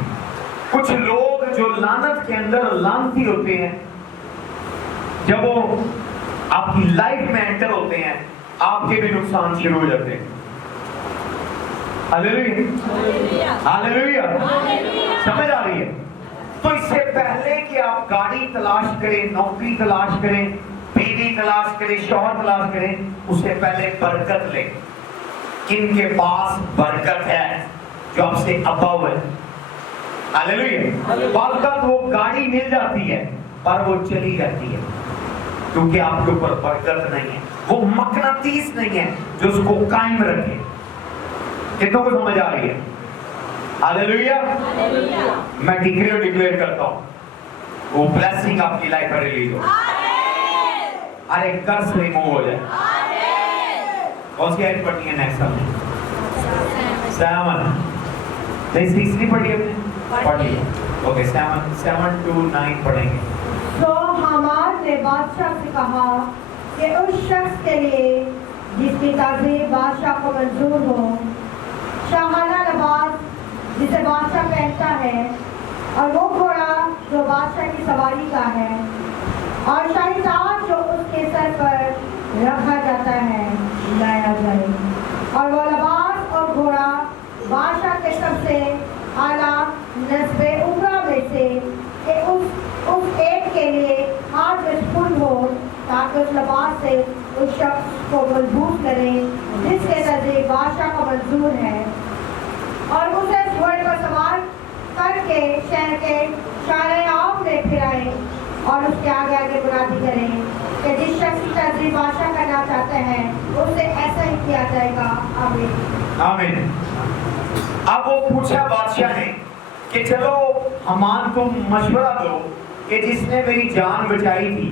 कुछ लोग जो लानत के अंदर लानती होते हैं, जब वो आपकी लाइफ में एंटर होते हैं, आपके भी नुकसान शुरू हो जाते हैं। Hallelujah, hallelujah. समझ आ रही है? तो इससे पहले कि आप गाड़ी तलाश करें, नौकरी तलाश करें, बीवी तलाश करें, शौहर तलाश करें, उससे पहले बरकत लें। किनके पास बरकत है? जो आपसे अबव है। हालेलुया। बाद का वो गाड़ी मिल जाती है पर वो चली जाती है, क्योंकि आपके ऊपर बरकत नहीं है, वो मकनातीस नहीं है जो उसको कायम रखे। कितनों को समझ आ रही है? हालेलुया। मैं डिक्लेयर करता हूं, वो ब्लेसिंग आपकी लाइफ में रिलीज हो, अरे कर्ज रिमूव हो जाए। कौन सी आयत पढ़नी है नेक्स्ट हमने? 7 नहीं, 6 पढ़ी हमने, पढ़ ली। ओके, 7 to 9 पढ़ेंगे। तो हामान ने बादशाह से कहा कि उस शख्स के लिए जिसकी तहजीब बादशाह को मंजूर हो, शाहाना लिबास जिसे बादशाह पहनता है, और वो घोड़ा जो बादशाह की सवारी का है, और शाही ताज जो उसके सर पर रखा जाता है, लाया जाए। और वो लिबास और घोड़ा बादशाह के सबसे आला नस्बे उमरा में से कि उस एक के लिए हाथ मशगूल हो, ताकि उस लिबास से उस शख्स को मजबूत करे जिसके नजदीक बादशाह का मंजूर है, और उसे घोड़े पर सवार करके शहर के शारे आम में फिराए, और उसके आगे आगे मुनादी करें कि जिस शख्स की तहजीब बादशाह करना चाहते हैं उससे ऐसा ही किया जाएगा। आमीन, आमीन। अब वो पूछा बादशाह ने कि चलो हमान तुम मशवरा दो कि जिसने मेरी जान बचाई थी,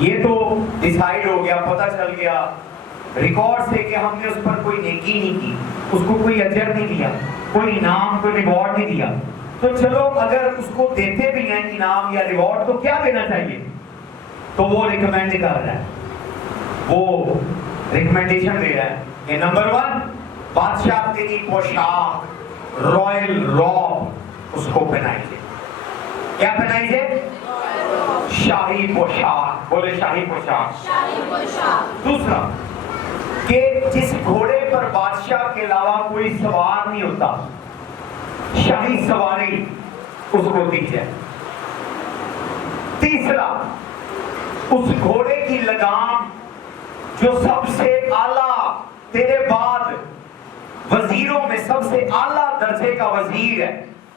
ये तो डिसाइड हो गया, पता चल गया रिकॉर्ड से कि हमने उस पर कोई नेकी नहीं की, उसको कोई अजर नहीं दिया, कोई इनाम, कोई रिवॉर्ड नहीं दिया, तो चलो अगर उसको देते भी हैं इनाम या रिवॉर्ड तो क्या देना चाहिए? तो वो रिकमेंड कर रहा है, वो रिकमेंडेशन दे रहा है कि नंबर 1, बादशाह तेरी पोशाक रॉयल रॉब उसको पहनाइए। क्या पहनाइए? शाही पोशाक। बोले शाही पोशाक। दूसरा कि जिस घोड़े पर बादशाह के अलावा कोई सवार नहीं होता, शाही सवारी उसको दी जाए। तीसरा, उस घोड़े की लगाम जो सबसे आला, तेरे बाद वजीरों में सबसे आला दर्जे का वजीर है,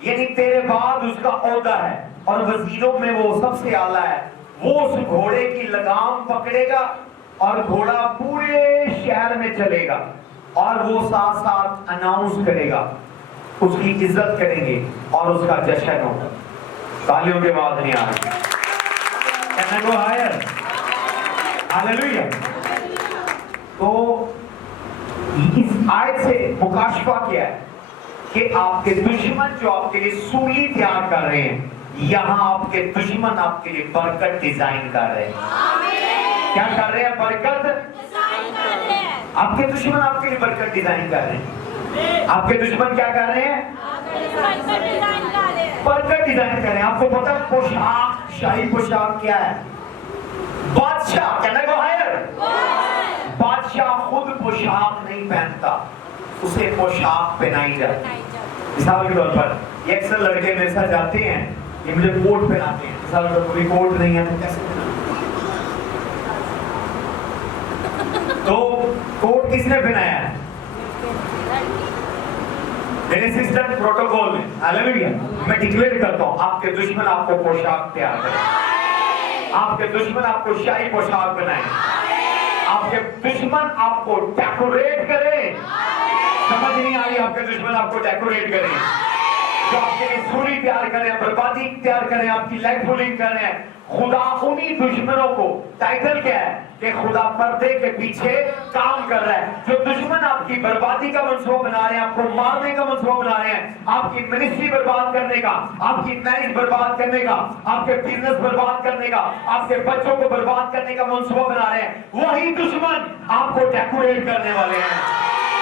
यानी तेरे बाद उसका ओहदा है और वजीरों में वो सबसे आला है, वो उस घोड़े की लगाम पकड़ेगा और घोड़ा पूरे शहर में चलेगा, और वो साथ साथ अनाउंस करेगा, उसकी इज्जत करेंगे और उसका जश्न होगा। तालियों के बाद नहीं आ रही। Can I go higher? Hallelujah. तो इस آیت سے مکاشفہ کیا ہے کہ آپ کے دشمن جو آپ کے لیے سولی تیار کر رہے ہیں، یہاں آپ کے دشمن آپ کے لیے برکت ڈیزائن کر رہے ہیں۔ کیا کر رہے ہیں؟ برکت آپ کے دشمن آپ کے لیے برکت ڈیزائن کر رہے ہیں۔ آپ کے دشمن کیا کر رہے ہیں؟ برکت ڈیزائن کر رہے ہیں۔ آپ کو پتہ پوشاک، شاہی پوشاک کیا ہے؟ بادشاہ کہنا ہے باہر، بادشاہ خود پوشاک نہیں پہنتا، اسے پوشاک پہنائی جاتی ہے۔ مثال کے طور پر یہ اکثر لڑکے میرے ساتھ جاتے ہیں، یہ مجھے کوٹ پہناتے ہیں، مثال پر کوئی کوٹ نہیں ہے تو کیسے پہناتے؟ تو کوٹ کس نے پہنایا ہے؟ میرے سسٹم پروٹوکول میں۔ ہاللیلویا۔ میں ڈکلیئر کرتا ہوں آپ کے دشمن آپ کو پوشاک تیار کریں، آپ کے دشمن آپ کو شاہی پوشاک بنائیں، آپ کے دشمن آپ کو ڈیکوریٹ کریں۔ سمجھ نہیں آئی؟ آپ کے دشمن آپ کو ڈیکوریٹ کریں، جو آپ کے لیے سولی تیار کریں، بربادی تیار کریں، آپ کی لیگ پولنگ کریں۔ خدا انہی دشمنوں کو، ٹائٹل کیا ہے کہ خدا پردے کے پیچھے کام کر رہا ہے۔ جو دشمن آپ کی بربادی کا منصوبہ بنا رہے ہیں، آپ کو مارنے کا منصوبہ بنا رہے ہیں، آپ کی منسٹری برباد کرنے کا، آپ کی میرج برباد کرنے کا، آپ کے بزنس برباد کرنے کا، آپ کے بچوں کو برباد کرنے کا منصوبہ بنا رہے ہیں، وہی دشمن آپ کو ڈیکوریٹ کرنے والے ہیں۔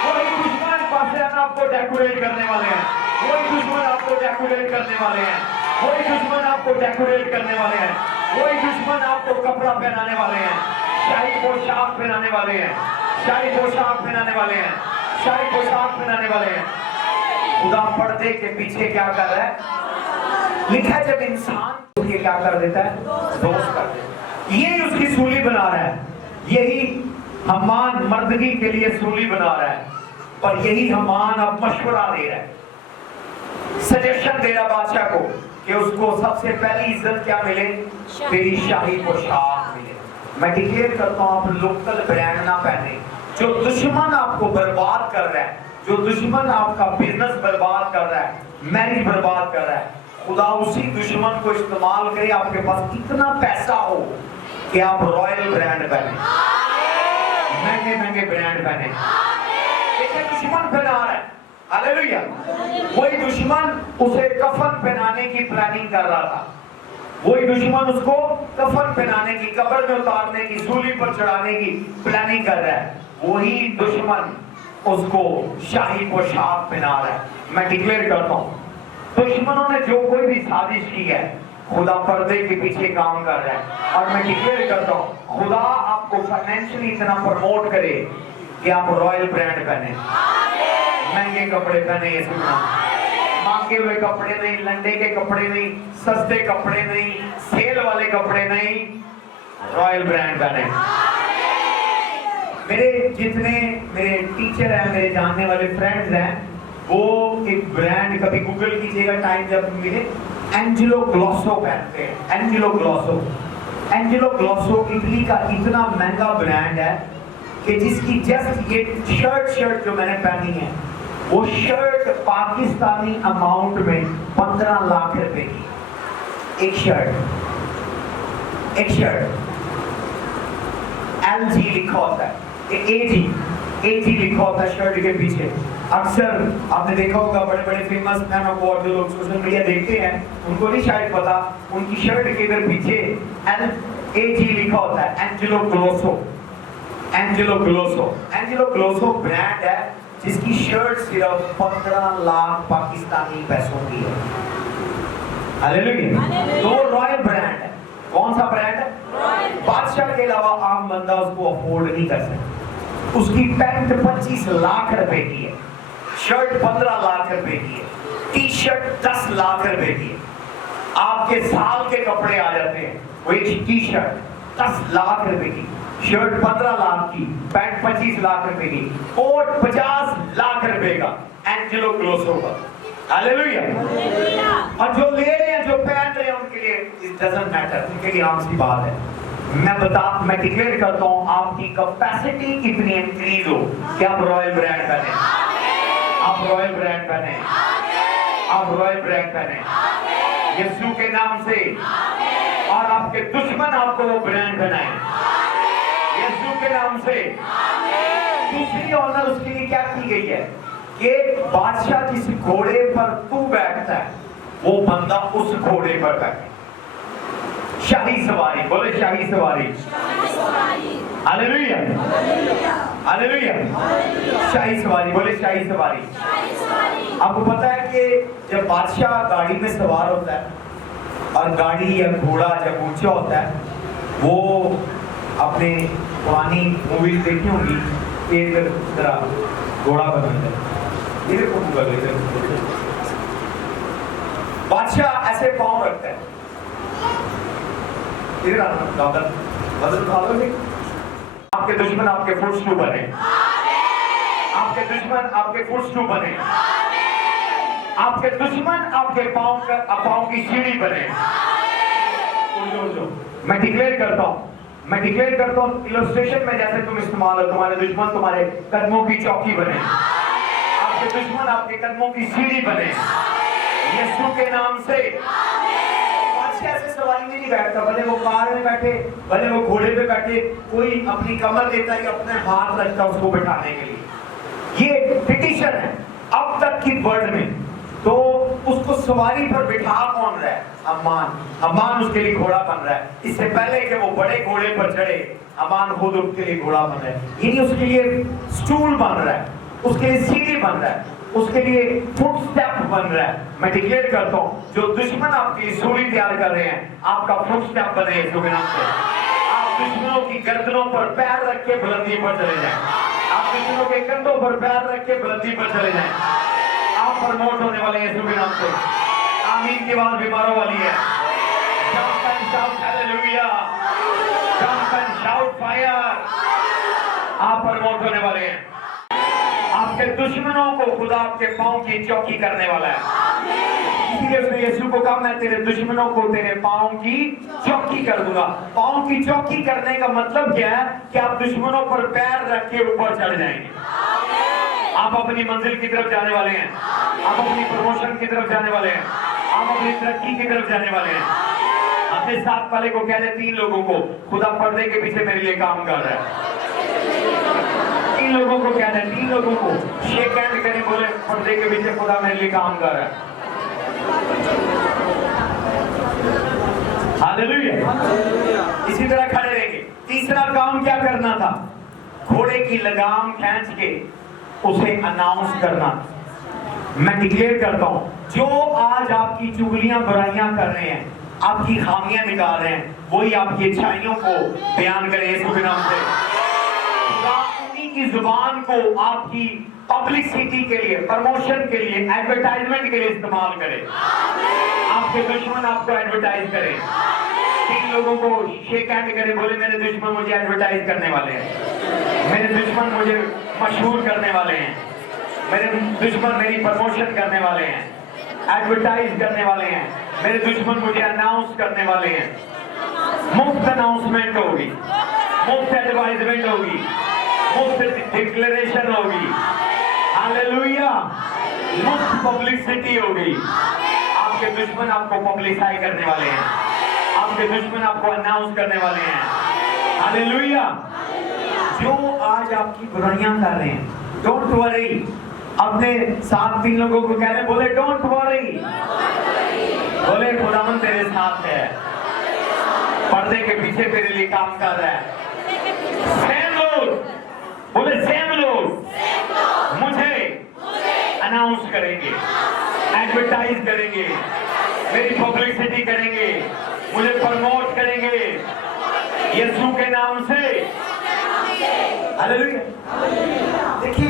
وہی دشمن پاسداران آپ کو ڈیکوریٹ کرنے والے ہیں، وہی دشمن آپ کو ڈیکوریٹ کرنے والے ہیں، وہی دشمن آپ کو ڈیکوریٹ کرنے والے ہیں، وہی دشمن آپ کو کپڑا پہنانے والے ہیں، شاہی پوشاک پہنانے والے ہیں، شاہی پوشاک پہنانے والے ہیں، شاہی پوشاک پہنانے والے ہیں۔ خدا پردے کے پیچھے کیا کر رہا ہے؟ لکھا ہے جب انسان اس کے کیا کر دیتا ہے؟ دوست کر دیتا ہے۔ یہی اس کی سولی بنا رہا ہے، یہی حمان مردگی کے لیے سولی بنا رہا ہے، پر یہی حمان اب مشورہ دے رہا ہے، سجیشن دے رہا بادشاہ کو کہ اس کو سب سے پہلی عزت کیا ملے؟ تیری شاہی پوشاک ملے۔ میں ڈکلیئر کرتا ہوں آپ لوکل برانڈ نہ پہنے۔ جو دشمن آپ کو برباد کر رہا ہے، جو دشمن آپ کا بزنس برباد کر رہا ہے، میرج برباد کر رہا ہے، خدا اسی دشمن کو استعمال کرے آپ کے پاس اتنا پیسہ ہو کہ آپ رائل برانڈ پہنیں، مہنگے مہنگے برانڈ پہنیں۔ ایک دشمن پہنا رہا ہے، ہاللیلویا۔ وہی دشمن اسے کفن پہنانے کی پلاننگ کر رہا تھا، وہی دشمن اس کو کفن پہنانے کی، قبر میں اتارنے کی، سولی پر چڑھانے کی پلاننگ کر رہا ہے، وہی دشمن اس کو شاہی پوشاک پہنا رہا ہے۔ میں ڈکلیئر کرتا ہوں دشمنوں نے جو کوئی بھی سازش کی ہے، خدا پردے کے پیچھے کام کر رہا ہے، اور میں ڈکلیئر کرتا ہوں خدا آپ کو فائنینشلی اتنا پروموٹ کرے کہ آپ رائل برانڈ پہنیں، مہنگے کپڑے پہنے، یہ سننا، مانگے ہوئے کپڑے نہیں، لنڈے کے کپڑے نہیں، سستے کپڑے نہیں، سیل والے کپڑے نہیں، رائل برانڈ پہنے۔ میرے جتنے میرے ٹیچر ہیں، میرے جاننے والے فرینڈز ہیں، وہ ایک برانڈ کبھی گوگل کیجئے گا ٹائم جب ملے، اینجلو گلوسو پہنتے ہیں۔ اینجلو گلوسو، اینجلو گلوسو اٹلی کا اتنا مہنگا برانڈ ہے کہ جس کی جسٹ یہ شرٹ جو میں نے پہنی ہے، وہ شرٹ پاکستانی اماؤنٹ میں 15 لاکھ روپے کی ایک شرٹ، ایک شرٹ LG لکھا ہوتا ہے، AG لکھا ہوتا ہے شرٹ کے پیچھے۔ اکثر آپ نے دیکھا ہوگا بڑے بڑے فیمس مین آف گاڈ جو لوگ سوشل میڈیا دیکھتے ہیں، ان کو نہیں شاید پتا ان کی شرٹ کے ادھر پیچھے AG لکھا ہوتا ہے، اینجلو گلوسو۔ اینجلو گلوسو، اینجلو گلوسو برانڈ ہے جس کی شرٹ صرف 15 لاکھ پاکستانی پیسوں کی ہے۔ ہاللیلویا۔ تو رائل برانڈ ہے۔ کون سا برانڈ ہے؟ بادشاہ کے علاوہ عام بندہ اس کو افورڈ نہیں کر سکتا۔ اس کی پینٹ 25 لاکھ روپے کی ہے، شرٹ 15 لاکھ روپے کی ہے، ٹی شرٹ 10 لاکھ روپے کی ہے۔ آپ کے سال کے کپڑے آ جاتے ہیں، وہ ایک ٹی شرٹ 10 لاکھ روپے کی، شرٹ 15 لاکھ کی، پینٹ 25 لاکھ روپے کی، کوٹ 50 لاکھ روپے کا، اینجلو گلوسو کا۔ ہاللیلویا۔ اور جو لے رہے ہیں، جو پہن رہے ہیں، ان کے لیے it doesn't matter، ان کے لیے عام سی بات ہے۔ میں ڈکلیئر کرتا ہوں آپ کی کیپیسٹی کتنی انکریز ہو کہ آپ رائل برانڈ پہنیں، آپ رائل برانڈ پہنیں، آپ رائل برانڈ پہنیں یسوع کے نام سے، اور آپ کے دشمن آپ کو وہ برانڈ پہنائیں یسوع کے نام سے۔ दूसरी ऑनर उसके लिए क्या की गई है कि बादशाह जिस घोड़े पर तू बैठता है वो बंदा उस घोड़े पर बैठे। शाही सवारी, बोले शाही सवारी। Hallelujah, hallelujah. शाही सवारी, बोले शाही सवारी। आपको पता है कि जब बादशाह गाड़ी में सवार होता है और गाड़ी या घोड़ा जब ऊंचा होता है, वो अपने पुरानी मूवीज देखी होंगी, एक तरह घोड़ा बनाता है, बादशाह ऐसे पांव रखता है, आपके दुश्मन आपके फुटस्टूल बने, आपके दुश्मन आपके फुटस्टूल बने, आपके दुश्मन आपके पांव की सीढ़ी बने। मैं डिक्लेयर करता हूं इलस्ट्रेशन में जैसे तुम इस्तेमाल हो, तुम्हारे दुश्मन तुम्हारे कदमों की चौकी बने, आपके दुश्मन आपके कदमों की सीढ़ी बने, यीशु के नाम से। बादशाह ऐसे सवारी में नहीं बैठता, भले वो कार में बैठे, भले वो घोड़े पे बैठे, कोई अपनी कमर देता है, अपने हाथ रखता उसको बिठाने के लिए। ये पिटिशन है अब तक की वर्ल्ड में। तो उसको सवारी पर बिठा कौन रहा है? अम्मान उसके लिए घोड़ा बन रहा है। इससे पहले कि वो बड़े घोड़े पर चढ़े, अम्मान खुद उसके लिए घोड़ा बन रहा है, यानी उसके लिए स्टूल बन रहा है, उसके लिए सीढ़ी बन रहा है, उसके लिए फुट स्टेप बन रहा है। मैं डिक्लेयर करता हूं, जो दुश्मन आपकी सूली तैयार कर रहे हैं, आपका फुट स्टेप बने यीशु के नाम से। आप दुश्मनों की गर्दनों पर पैर रख के बुलंदी पर चले जाएं, आप दुश्मनों के कंधों पर पैर रख के बुलंदी पर चले जाएं। आप प्रमोट होने वाले हैं यीशु के नाम से। आमीन की आवाज बीमारों वाली है। Jump and shout hallelujah, jump and shout fire. आप प्रमोट होने वाले हैं। आपके दुश्मनों को खुदा आपके पांव की चौकी करने वाला है। इसीलिए उसने यीशु को कहा, मैं तेरे दुश्मनों को तेरे पांव की चौकी कर दूंगा। पांव की चौकी करने का मतलब क्या है कि आप दुश्मनों पर पैर रख के ऊपर चढ़ जाएंगे। आप अपनी मंजिल की तरफ जाने वाले हैं, आप अपनी प्रमोशन की तरफ जाने वाले हैं, आप अपनी तरक्की की तरफ जाने वाले हैं। अपने साथ वाले को कह दे, 3 लोगों को, खुदा पर्दे के पीछे मेरे लिए काम कर रहा है। 3 लोगों को कह दे, 3 लोगों को शेक हैंड करें, बोले पर्दे के पीछे खुदा मेरे लिए काम कर रहा है। हालेलुया। इसी तरह खड़े रहेंगे। तीसरा काम क्या करना था? घोड़े की लगाम खींच के उसे अनाउंस करना। मैं डिक्लेयर करता हूं, जो आज आपकी चुगलियां बुराइयां कर रहे हैं, आपकी खामियां निकाल रहे हैं, वही आपकी अच्छाइयों को बयान करें यीशु के नाम से। खुदा उन्हीं की जुबान को आपकी पब्लिसिटी के लिए, प्रमोशन के लिए, एडवर्टाइजमेंट के लिए इस्तेमाल करें। आपके दुश्मन आपको एडवर्टाइज करें। 3 लोगों को शेक हैंड करें, बोले मेरे दुश्मन मुझे एडवर्टाइज करने वाले हैं, मेरे दुश्मन मुझे मशहूर करने वाले हैं, मेरे दुश्मन मेरी प्रमोशन करने वाले हैं, एडवर्टाइज करने वाले हैं, मेरे दुश्मन मुझे अनाउंस करने वाले हैं। मुफ्त अनाउंसमेंट होगी, मुफ्त एडवर्टाइजमेंट होगी, मुफ्त डिक्लेरेशन होगी। हालेलुया। मुफ्त पब्लिसिटी होगी। आपके दुश्मन आपको पब्लिसाई करने वाले हैं, आपके दुश्मन आपको अनाउंस करने वाले हैं। हालेलुया। जो आज आपकी बुराइयां कर रहे हैं, डोंट वरी। अपने साथ 3 लोगों को कह रहे, बोले डोंट वरी, बोले खुदावन तेरे साथ है, पर्दे के पीछे तेरे लिए काम कर रहा है। सेम लोग, बोले सेम लोग मुझे अनाउंस करेंगे, एडवर्टाइज करेंगे, मेरी पब्लिसिटी करेंगे, मुझे प्रमोट करेंगे यीशु के नाम से। हालेलुया। देखिए,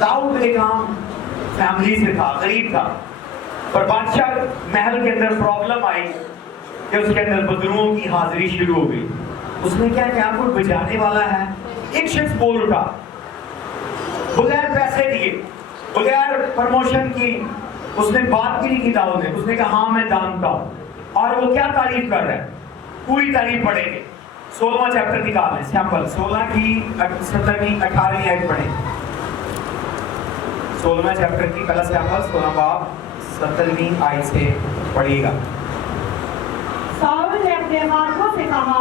दाऊद एक आम फैमिली से था, गरीब था, पर बादशाह महल के अंदर प्रॉब्लम आई कि उसके अंदर बदरुओं की हाजिरी शुरू हो गई। उसने क्या किया, कोई बचाने वाला है? एक शख्स बोल उठा, बगैर पैसे दिए, बगैर प्रमोशन की, उसने बात भी नहीं की दाऊद ने। उसने कहा हाँ मैं जानता हूं। और वो क्या तारीफ कर रहा है, पूरी तारीफ पढ़ेंगे। 16वां चैप्टर निकालें, सैंपल 16 की 17वीं 18वीं आयत पढ़ें। 16वां चैप्टर की पहला सैंपल 16 बाब 17वीं आयत से पढ़िएगा। साउल ने अपने हाथों से कहा,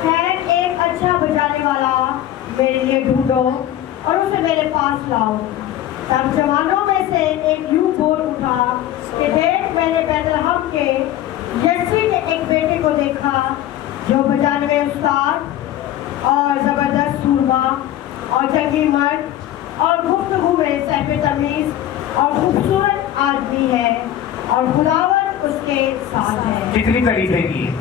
है एक अच्छा बजाने वाला मेरे लिए ढूंढो और उसे मेरे पास लाओ। तब जवानों में से एक यूं बोल उठा कि देख, मैंने बैतलहम के यस्सी के एक बेटे को देखा जो बजाने में उस्ताद और जबरदस्त सूरमा और जंगी मर्द और गुफ्तगू में सहबे तमीज और खूबसूरत आदमी है और खुदावंद उसके साथ है। कितनी तारीफें की है।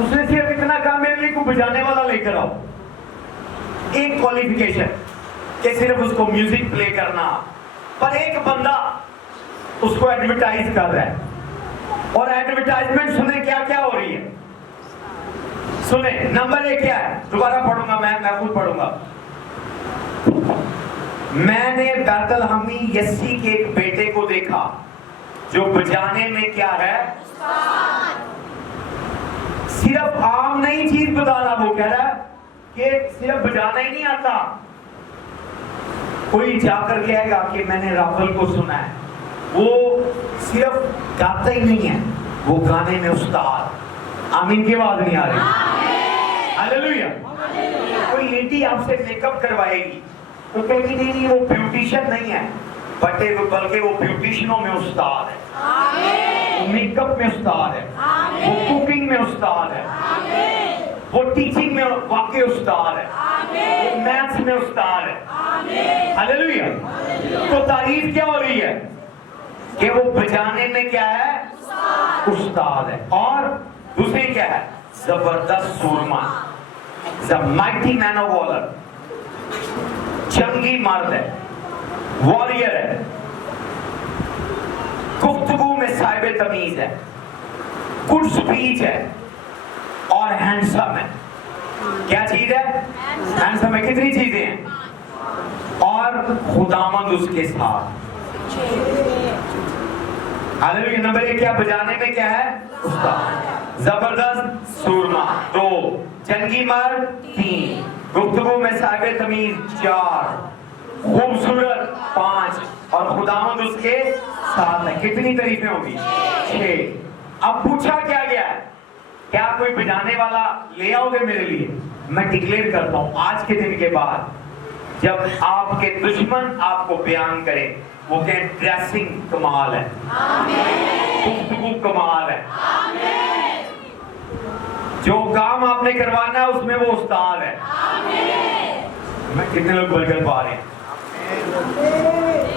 उसने सिर्फ इतना कहा मेरे लिए को बजाने वाला लेकर आओ। एक क्वालिफिकेशन कि सिर्फ उसको म्यूजिक प्ले करना, पर एक बंदा उसको एडवर्टाइज कर रहा है और एडवर्टाइजमेंट सुने क्या क्या हो रही है। सुने, नंबर 1 क्या है, दोबारा पढ़ूंगा मैं खुद पढ़ूंगा। मैंने बैतलहमी यस्सी के एक बेटे को देखा जो बजाने में क्या है, सिर्फ आम नई चीज बता रहा। वो कह रहा है कि सिर्फ बजाना ही नहीं आता। कोई जाकर कहेगा कि मैंने रावल को सुना है, वो सिर्फ गाता ही नहीं है, वो गाने में उस्ताद। आमीन की आवाज नहीं आ रही? हालेलुया। कोई लेडी आपसे मेकअप करवाएगी, वो कहेगी नहीं वो ब्यूटिशियन नहीं है, बल्कि वो ब्यूटिशियनों में उस्ताद है, वो मेकअप में उस्ताद है, वो कुकिंग में उस्ताद है, वो टीचिंग में वाकई उस्ताद है, वो मैथ्स में उस्ताद है। हालेलुया। तो तारीफ क्या हो रही है कि वो बजाने में क्या है, उस्ताद है। और दूसरी क्या है, जबरदस्त सूरमा, the mighty man of valour, जंगी मर्द है, वॉरियर है, गुफ्तगू में साहिब तमीज है, गुड स्पीच है और हैंडसम है। क्या चीज है, हैंडसम है। कितनी चीजें हैं, और खुदावंद उसके साथ। हालेलुया। नंबर 1 क्या, बजाने में क्या है, उस्ताद। जबरदस्त सूरमा 2, जंगी मर्द 3, गुफ्तगू में साहिब तमीज 4, खूबसूरत 5 और खुदावंद उसके साथ है। कितनी तारीफें होगी, 6। अब पूछा क्या गया है, क्या कोई बजाने वाला ले आओगे मेरे लिए? मैं डिक्लेयर करता हूं आज के दिन के बाद, जब आपके दुश्मन आपको बयान करें, वो कहें ड्रेसिंग कमाल है, गुफ्तगू कमाल है, जो काम आपने करवाना है उसमें वो उस्ताद है। मैं कितने लोग बलकर पा रहे हैं?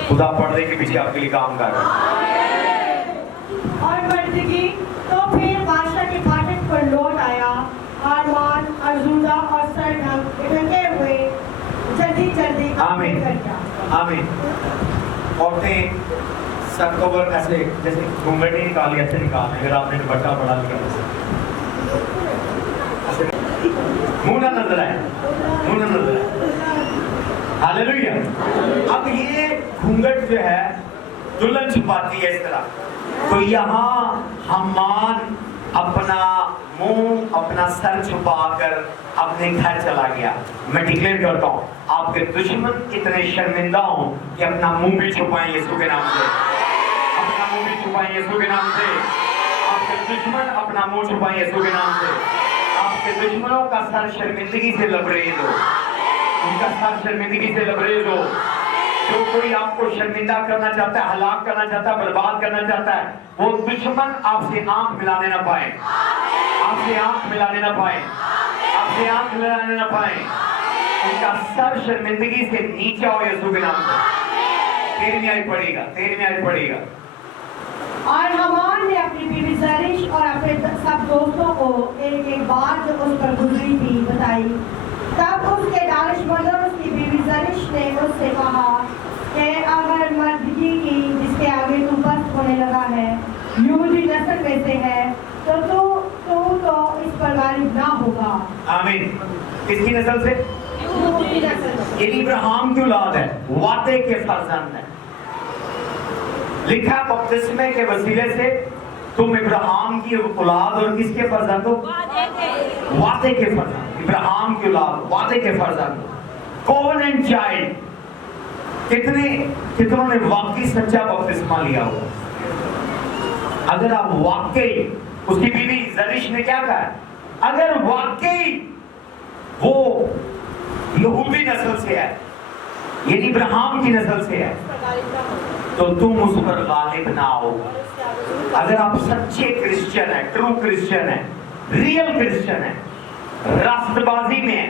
खुदा पर्दे के पीछे आपके लिए काम कर रहा है। और मर्दगी तो फिर बादशाह के फाटक पर लौट आया, हारमान अर्जुदा और सर ढके हुए जल्दी जल्दी आमीन आमीन। औरतें सर कवर ऐसे जैसे घूंघट नहीं निकाली, ऐसे निकालें। अगर आपने दुपट्टा बड़ा लिया मुंह ना नजर आए, मुंह ना नजर आए। हालेलुया। अब ये घूंघट जो है दुल्हन छुपाती है इस तरह। तो यहाँ हम्मान अपना मुंह अपना सर छुपाकर अपने घर चला गया। मैं डिक्लेयर करता हूँ आपके दुश्मन इतने शर्मिंदा हों कि अपना मुंह भी छुपाएं यीशु के नाम से, अपना मुंह भी छुपाएं यीशु के नाम से। आपके दुश्मन अपना मुंह छुपाएं यीशु के नाम से। आपके दुश्मनों का सर शर्मिंदगी से लबरेज हो, उनका सर शर्मिंदगी से लबरेज हो। जो कोई आपको शर्मिंदा करना चाहता है, हलाक करना चाहता है, बर्बाद करना चाहता है, वो दुश्मन आपसे आंख मिलाने ना पाए, आपसे आंख मिलाने ना पाए, आपसे आंख मिलाने ना पाए। उनका सर शर्मिंदगी से नीचे हो यीशु के नाम से। 13वीं आयत पढ़ेगा, 13वीं आयत पढ़ेगा। और हमान ने अपनी बीवी जरिश और अपने सब दोस्तों को एक एक बात जो उस पर गुजरी थी बताई। तब उसके दानिशमंद और उसकी बीवी जरिश ने उससे कहा कि अगर मर्दगी की जिसके आगे तू बस होने लगा है यहूदी नस्ल में से है तो तू तो इस पर गालिब ना होगा। आमीन। किसकी नस्ल से? यहूदी नस्ल। ये इब्राहिम की औलाद है, वादे के फर्जंद है। लिखा बपतिस्मे के वसीले से तुम इब्राहिम की औलाद और किसके फर्जंद हो? वादे के फर्जंद। इब्राहिम की औलाद, वादे के फर्जंद, कोवेनेंट चाइल्ड। कितनों ने वाकई सच्चा बपतिस्मा लिया हो? अगर आप वाकई, उसकी बीवी जरिश ने क्या कहा, अगर वाकई वो यहूदी नस्ल से है, यानी इब्राहिम की नस्ल से है, तो तुम उस पर गालिब ना हो। अगर आप सच्चे क्रिश्चियन है, ट्रू क्रिश्चियन है, रियल क्रिश्चियन है, राष्ट्रबाजी में है,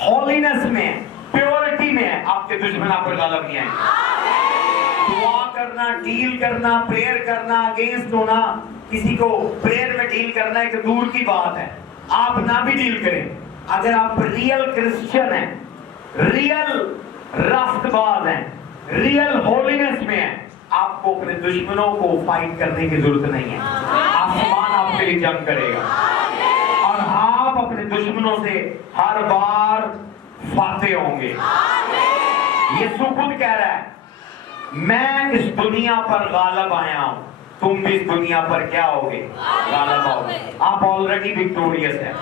हॉलीनेस में है, प्योरिटी में है, आपके दुश्मन आप पर गालिब नहीं आएंगे। दुआ करना, डील करना, प्रेयर करना, अगेंस्ट होना, किसी को प्रेयर में डील करना एक दूर की बात है, आप ना भी डील करें। अगर आप रियल क्रिश्चियन हैं, रियल राष्ट्रवाद हैं, रियल होलीनेस में हैं, आपको अपने दुश्मनों को फाइट करने की जरूरत नहीं है। आसमान आपके लिए जंग करेगा और आप अपने दुश्मनों से हर बार फाते होंगे। यीशु खुद कह रहा है, मैं इस दुनिया पर गालिब आया हूं, तुम भी इस दुनिया पर क्या होगे? गालिब आओगे। आप ऑलरेडी विक्टोरियस हैं।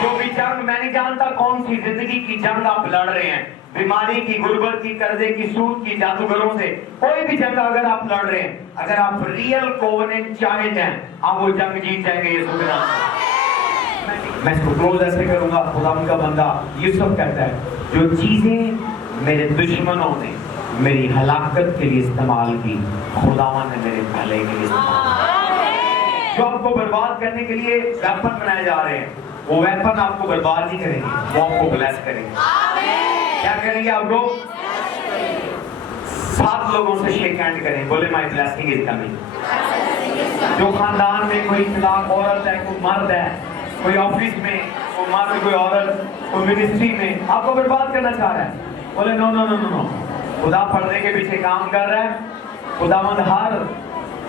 जो भी जंग, मैं नहीं जानता कौन सी जिंदगी की जंग आप लड़ रहे हैं, बीमारी की, गुर्बत की, कर्जे की, सूद की, जादूगरों से, कोई भी जंग अगर आप लड़ रहे हैं, अगर आप रियल कोवेनेंट चाइल्ड हैं, आप वो जंग जीत जाएंगे यीशु के नाम से। मैं इसको क्लोज ऐसे करूंगा, खुदा का बंदा यूसुफ कहता है, जो चीजें मेरे दुश्मनों ने मेरी हलाकत के लिए इस्तेमाल की, खुदावन ने मेरे भले के लिए इस्तेमाल। जो आपको बर्बाद करने के लिए वेपन बनाए जा रहे हैं, वो वेपन आपको बर्बाद नहीं करेंगे, वो आपको ब्लेस करेंगे। क्या करेंगे आपको? 7 लोगों से शेक हैंड करें, बोले माय ब्लेसिंग इज कमिंग। जो खानदान में कोई तलाक औरत है, कोई मर्द है, कोई ऑफिस में कोई मर्द, कोई औरत, कोई मिनिस्ट्री में आपको बर्बाद करना चाह रहा है, बोले no no no no no, खुदा पर्दे के पीछे काम कर रहा है। खुदावंद हर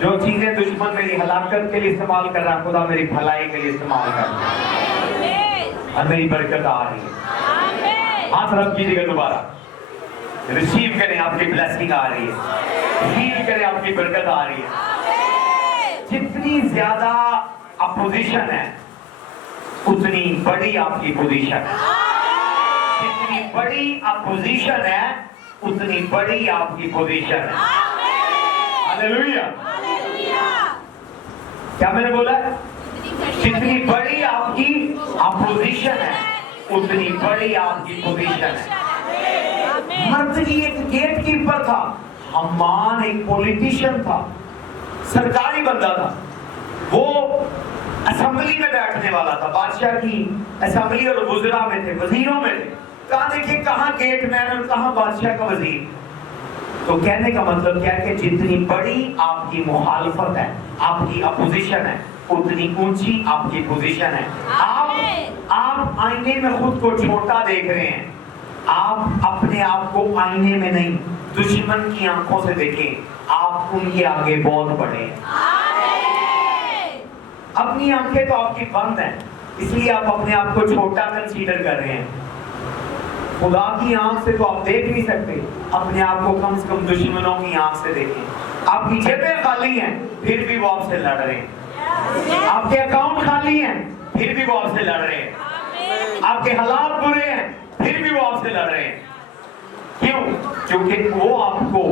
जो चीजें दुश्मन मेरी हलाकत के लिए इस्तेमाल कर रहा है, खुदा मेरी भलाई के लिए इस्तेमाल कर रहा है और मेरी बरकत आ रही है। हाथ रब कीजिएगा, दोबारा रिसीव करें, आपकी ब्लेसिंग आ रही है, फील करें, आपकी बरकत आ रही है। जितनी ज्यादा अपोजिशन है, उतनी बड़ी आपकी पोजीशन है। जितनी बड़ी अपोजिशन है, उतनी बड़ी आपकी पोजीशन है। हालेलुया। क्या मैंने बोला? जितनी बड़ी आपकी अपोजिशन है, उतनी बड़ी आपकी पोजीशन है। मर्दगी एक गेट कीपर था, हम्मान एक पॉलिटिशियन था, सरकारी बंदा था, वो असेंबली में बैठने वाला था, बादशाह की असेंबली और वज़ीरा में थे, वजीरों में थे। कहा देखिए, कहां गेट मैन और कहां बादशाह का वजीर। तो कहने का मतलब क्या है कि जितनी बड़ी आपकी मुखालफत है, आपकी अपोजिशन है, उतनी ऊंची आपकी पोजीशन है। आप आईने में खुद को छोटा देख रहे हैं, आप अपने आप को आईने में नहीं, दुश्मन की आंखों से देखें, आप उनके आगे बहुत बड़े हैं। अपनी आंखें तो आपकी बंद हैं, इसलिए आप अपने आप को छोटा कंसीडर कर रहे हैं। खुदा की आंख से तो आप देख नहीं सकते, अपने आप को कम से कम दुश्मनों की आंख से देखें। आपकी जेबें खाली हैं, फिर भी वो आपसे लड़ रहे हैं। आपके अकाउंट खाली हैं, फिर भी वो आपसे लड़ रहे हैं। आपके हालात बुरे हैं, फिर भी वो आपसे लड़ रहे हैं। क्यों? क्योंकि वो आपको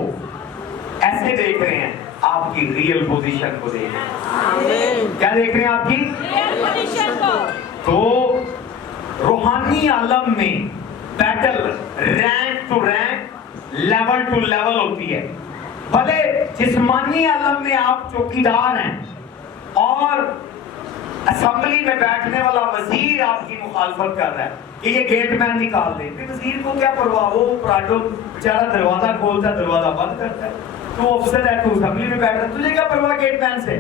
ऐसे देख रहे हैं, आपकी रियल पोजीशन को देख रहे हैं। क्या देख रहे हैं? आपकी रियल पोजीशन को। तो रूहानी आलम में battle rank to rank, level to level होती है। भले जिस्मानी आलम में आप चौकीदार हैं और असेंबली में बैठने वाला वजीर आपकी मुखालफत कर रहा है कि ये गेटमैन निकाल दे, फिर वजीर को क्या परवाह, वो प्राडो बेचारा दरवाजा खोलता, दरवाजा बंद करता है। तो अफसर है, तू असेंबली में बैठ रहा है, तुझे क्या परवाह गेटमैन से?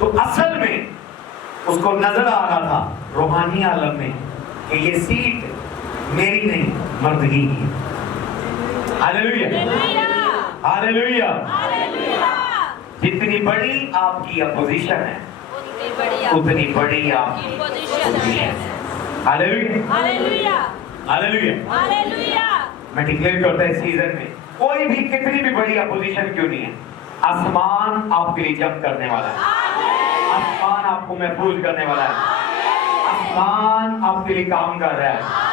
तो असल में उसको नजर आ रहा था रूहानी आलम में कि ये सीट मेरी नहीं, मर्दगी की। Hallelujah, hallelujah. जितनी बड़ी आपकी अपोजिशन है, उतनी बड़ी आपकी पोजीशन है। Hallelujah, hallelujah, hallelujah. मैं डिक्लेयर करता हूं, इस सीजन में कोई भी कितनी भी बड़ी अपोजिशन क्यों नहीं है, आसमान आपके लिए जंग करने वाला है। आसमान आपको महफूज करने वाला है। आसमान आपके लिए काम कर रहा है।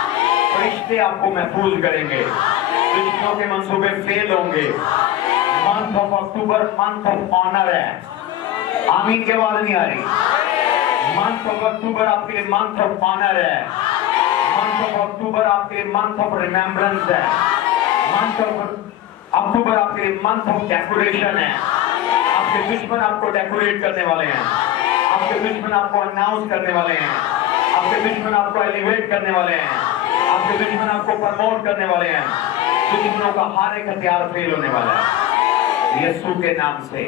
फरिश्ते आपको महफूज करेंगे। दुश्मनों के मंसूबे फेल होंगे। Month of October month of honour है। आमीन के आवाज नहीं आ रही। मंथ ऑफ अक्टूबर आपके लिए मंथ ऑफ ऑनर है। मंथ ऑफ अक्टूबर आपके लिए मंथ ऑफ रिमेम्बरेंस है, मंथ ऑफ अक्टूबर आपके लिए मंथ ऑफ डेकोरेशन है। आपके दुश्मन आपको डेकोरेट करने वाले हैं, आपके दुश्मन आपको अनाउंस करने वाले हैं, आपके दुश्मन आपको एलिवेट करने वाले हैं, आपके दुश्मन आपको प्रमोट करने वाले हैं। दुश्मनों का हर एक हथियार फेल होने वाला है यीशु के नाम से।